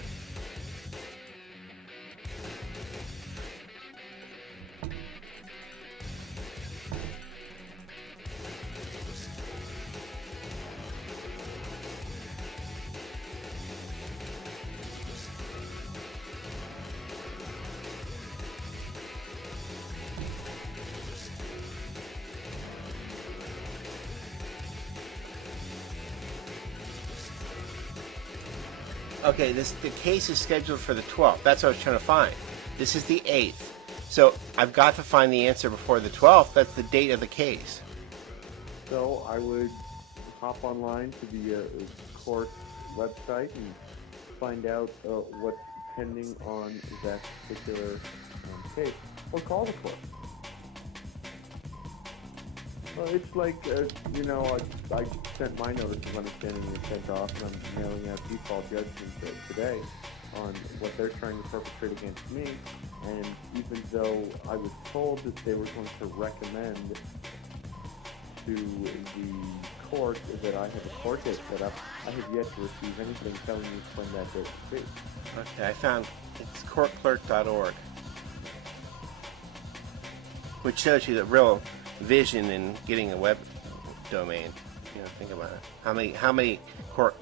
Okay, the case is scheduled for the 12th. That's what I was trying to find. This is the 8th. So I've got to find the answer before the 12th. That's the date of the case. So I would hop online to the court website and find out what's pending on that particular case. Or call the court. Well, it's like, you know, I sent my notice of understanding and sent off, and I'm mailing out default judgments today on what they're trying to perpetrate against me. And even though I was told that they were going to recommend to the court that I have a court date set up, I have yet to receive anything telling me when that date will be. Okay, I found it's courtclerk.org, which shows you the real vision in getting a web domain. You know, think about it. How many court,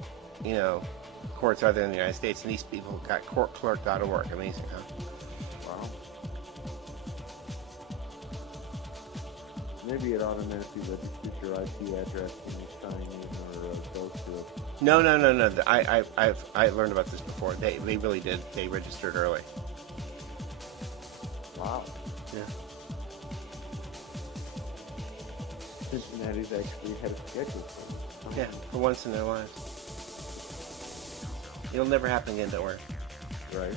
you know, courts are there in the United States? And these people got courtclerk.org. Amazing, huh? Wow. Maybe it automatically registers your IP address when you sign in or go through it. No. I learned about this before. They really did. They registered early. Wow. Yeah. Cincinnati's actually had a schedule for it. Yeah, for once in their lives. It'll never happen again, don't worry. Right.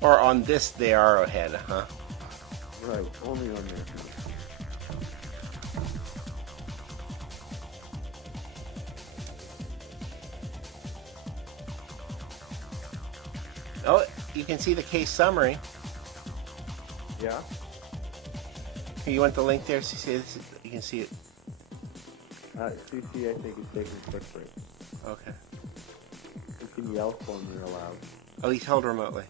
Or on this, they are ahead, huh? Right. Only on there. Oh, you can see the case summary. Yeah. You want the link there? See, you can see it. CC, I think, is taking a quick break. Okay. You can yell for me aloud. Oh, he's held remotely.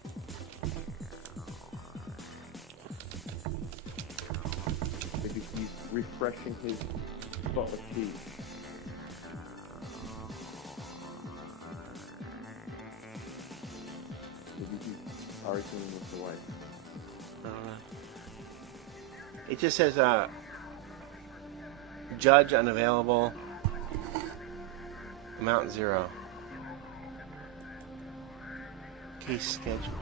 Because he's refreshing his bottle of tea. Maybe he's arguing with the wife. I don't know. It just says, judge unavailable, amount 0. Case schedule.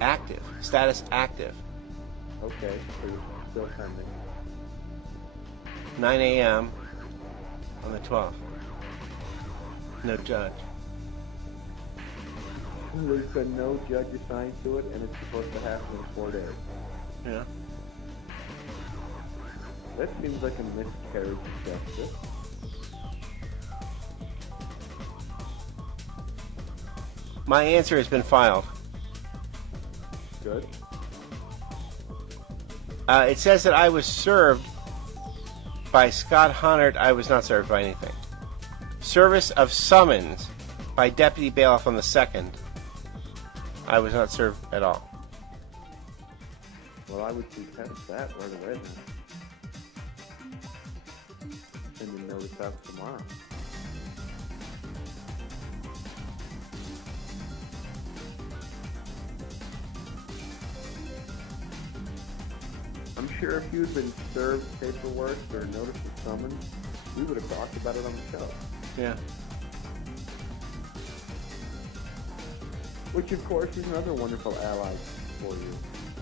Active. Status active. Okay, so you're still sending. 9 a.m. on the 12th. No judge. There's been no judge assigned to it, and it's supposed to happen in 4 days. Yeah. That seems like a miscarriage of justice. My answer has been filed. Good. It says that I was served by Scott Hunnard. I was not served by anything. Service of summons by Deputy Bailiff on the 2nd. I was not served at all. Well, I would contest that right away then. Send a notice out tomorrow. I'm sure if you had been served paperwork or notice of summons, we would have talked about it on the show. Yeah. Which, of course, is another wonderful ally for you,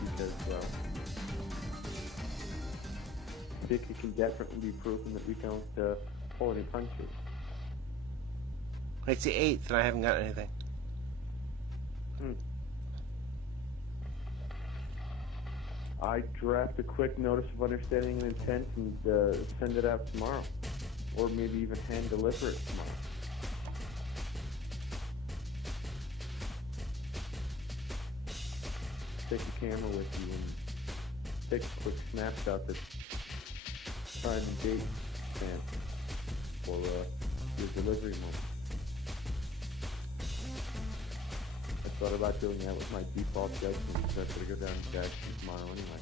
because, well, I think it can definitely be proven that we don't pull any punches. It's the 8th, and I haven't got anything. I draft a quick notice of understanding and intent and send it out tomorrow, or maybe even hand deliver it tomorrow. Take a camera with you and take a quick snapshot that's time and date stamp for your delivery moment. I thought about doing that with my default judgment, so I better go down to Jackson tomorrow anyway.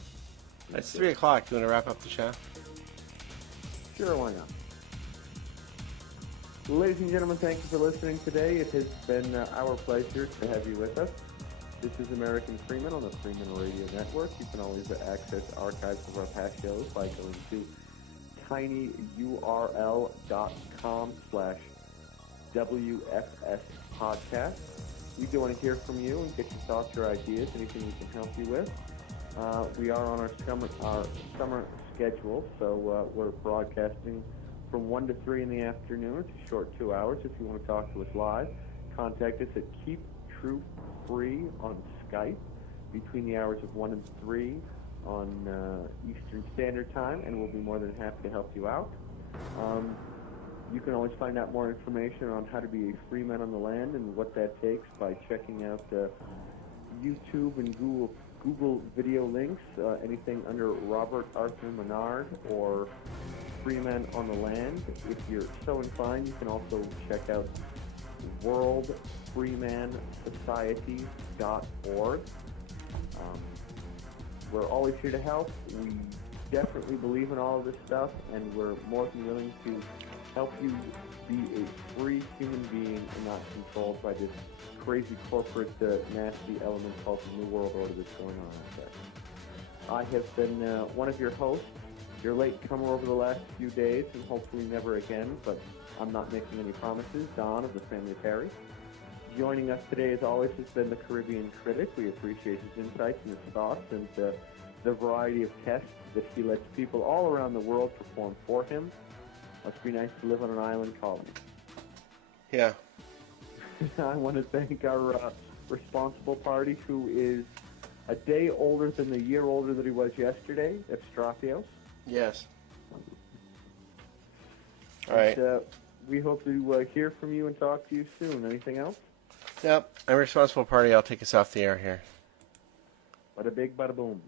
It's 3 o'clock. Do you want to wrap up the show? Sure, why not? Ladies and gentlemen, thank you for listening today. It has been our pleasure to have you with us. This is American Freeman on the Freeman Radio Network. You can always access archives of our past shows by going to tinyurl.com/WFS podcast. We do want to hear from you and get your thoughts or ideas, anything we can help you with. We are on our summer schedule, so we're broadcasting from 1 to 3 in the afternoon. It's a short 2 hours. If you want to talk to us live, contact us at Keep Truth Free on Skype between the hours of 1 and 3 on Eastern Standard Time, and we'll be more than happy to help you out. You can always find out more information on how to be a Freeman on the land and what that takes by checking out YouTube and Google video links, anything under Robert Arthur Menard or Freeman on the Land. If you're so inclined, you can also check out worldfreemansociety.org. We're always here to help. We definitely believe in all of this stuff, and we're more than willing to help you be a free human being and not controlled by this crazy corporate nasty element called the New World Order that's going on out there. I have been one of your hosts, your late comer over the last few days, and hopefully never again, but I'm not making any promises, Don of the Family Perry. Joining us today, as always, has been the Caribbean Critic. We appreciate his insights and his thoughts and the variety of tests that he lets people all around the world perform for him. Must be nice to live on an island colony. Yeah. I want to thank our responsible party, who is a day older than the year older that he was yesterday, Estrafios. Yes. All right. We hope to hear from you and talk to you soon. Anything else? Yep. I'm responsible party. I'll take us off the air here. Bada big, bada boom.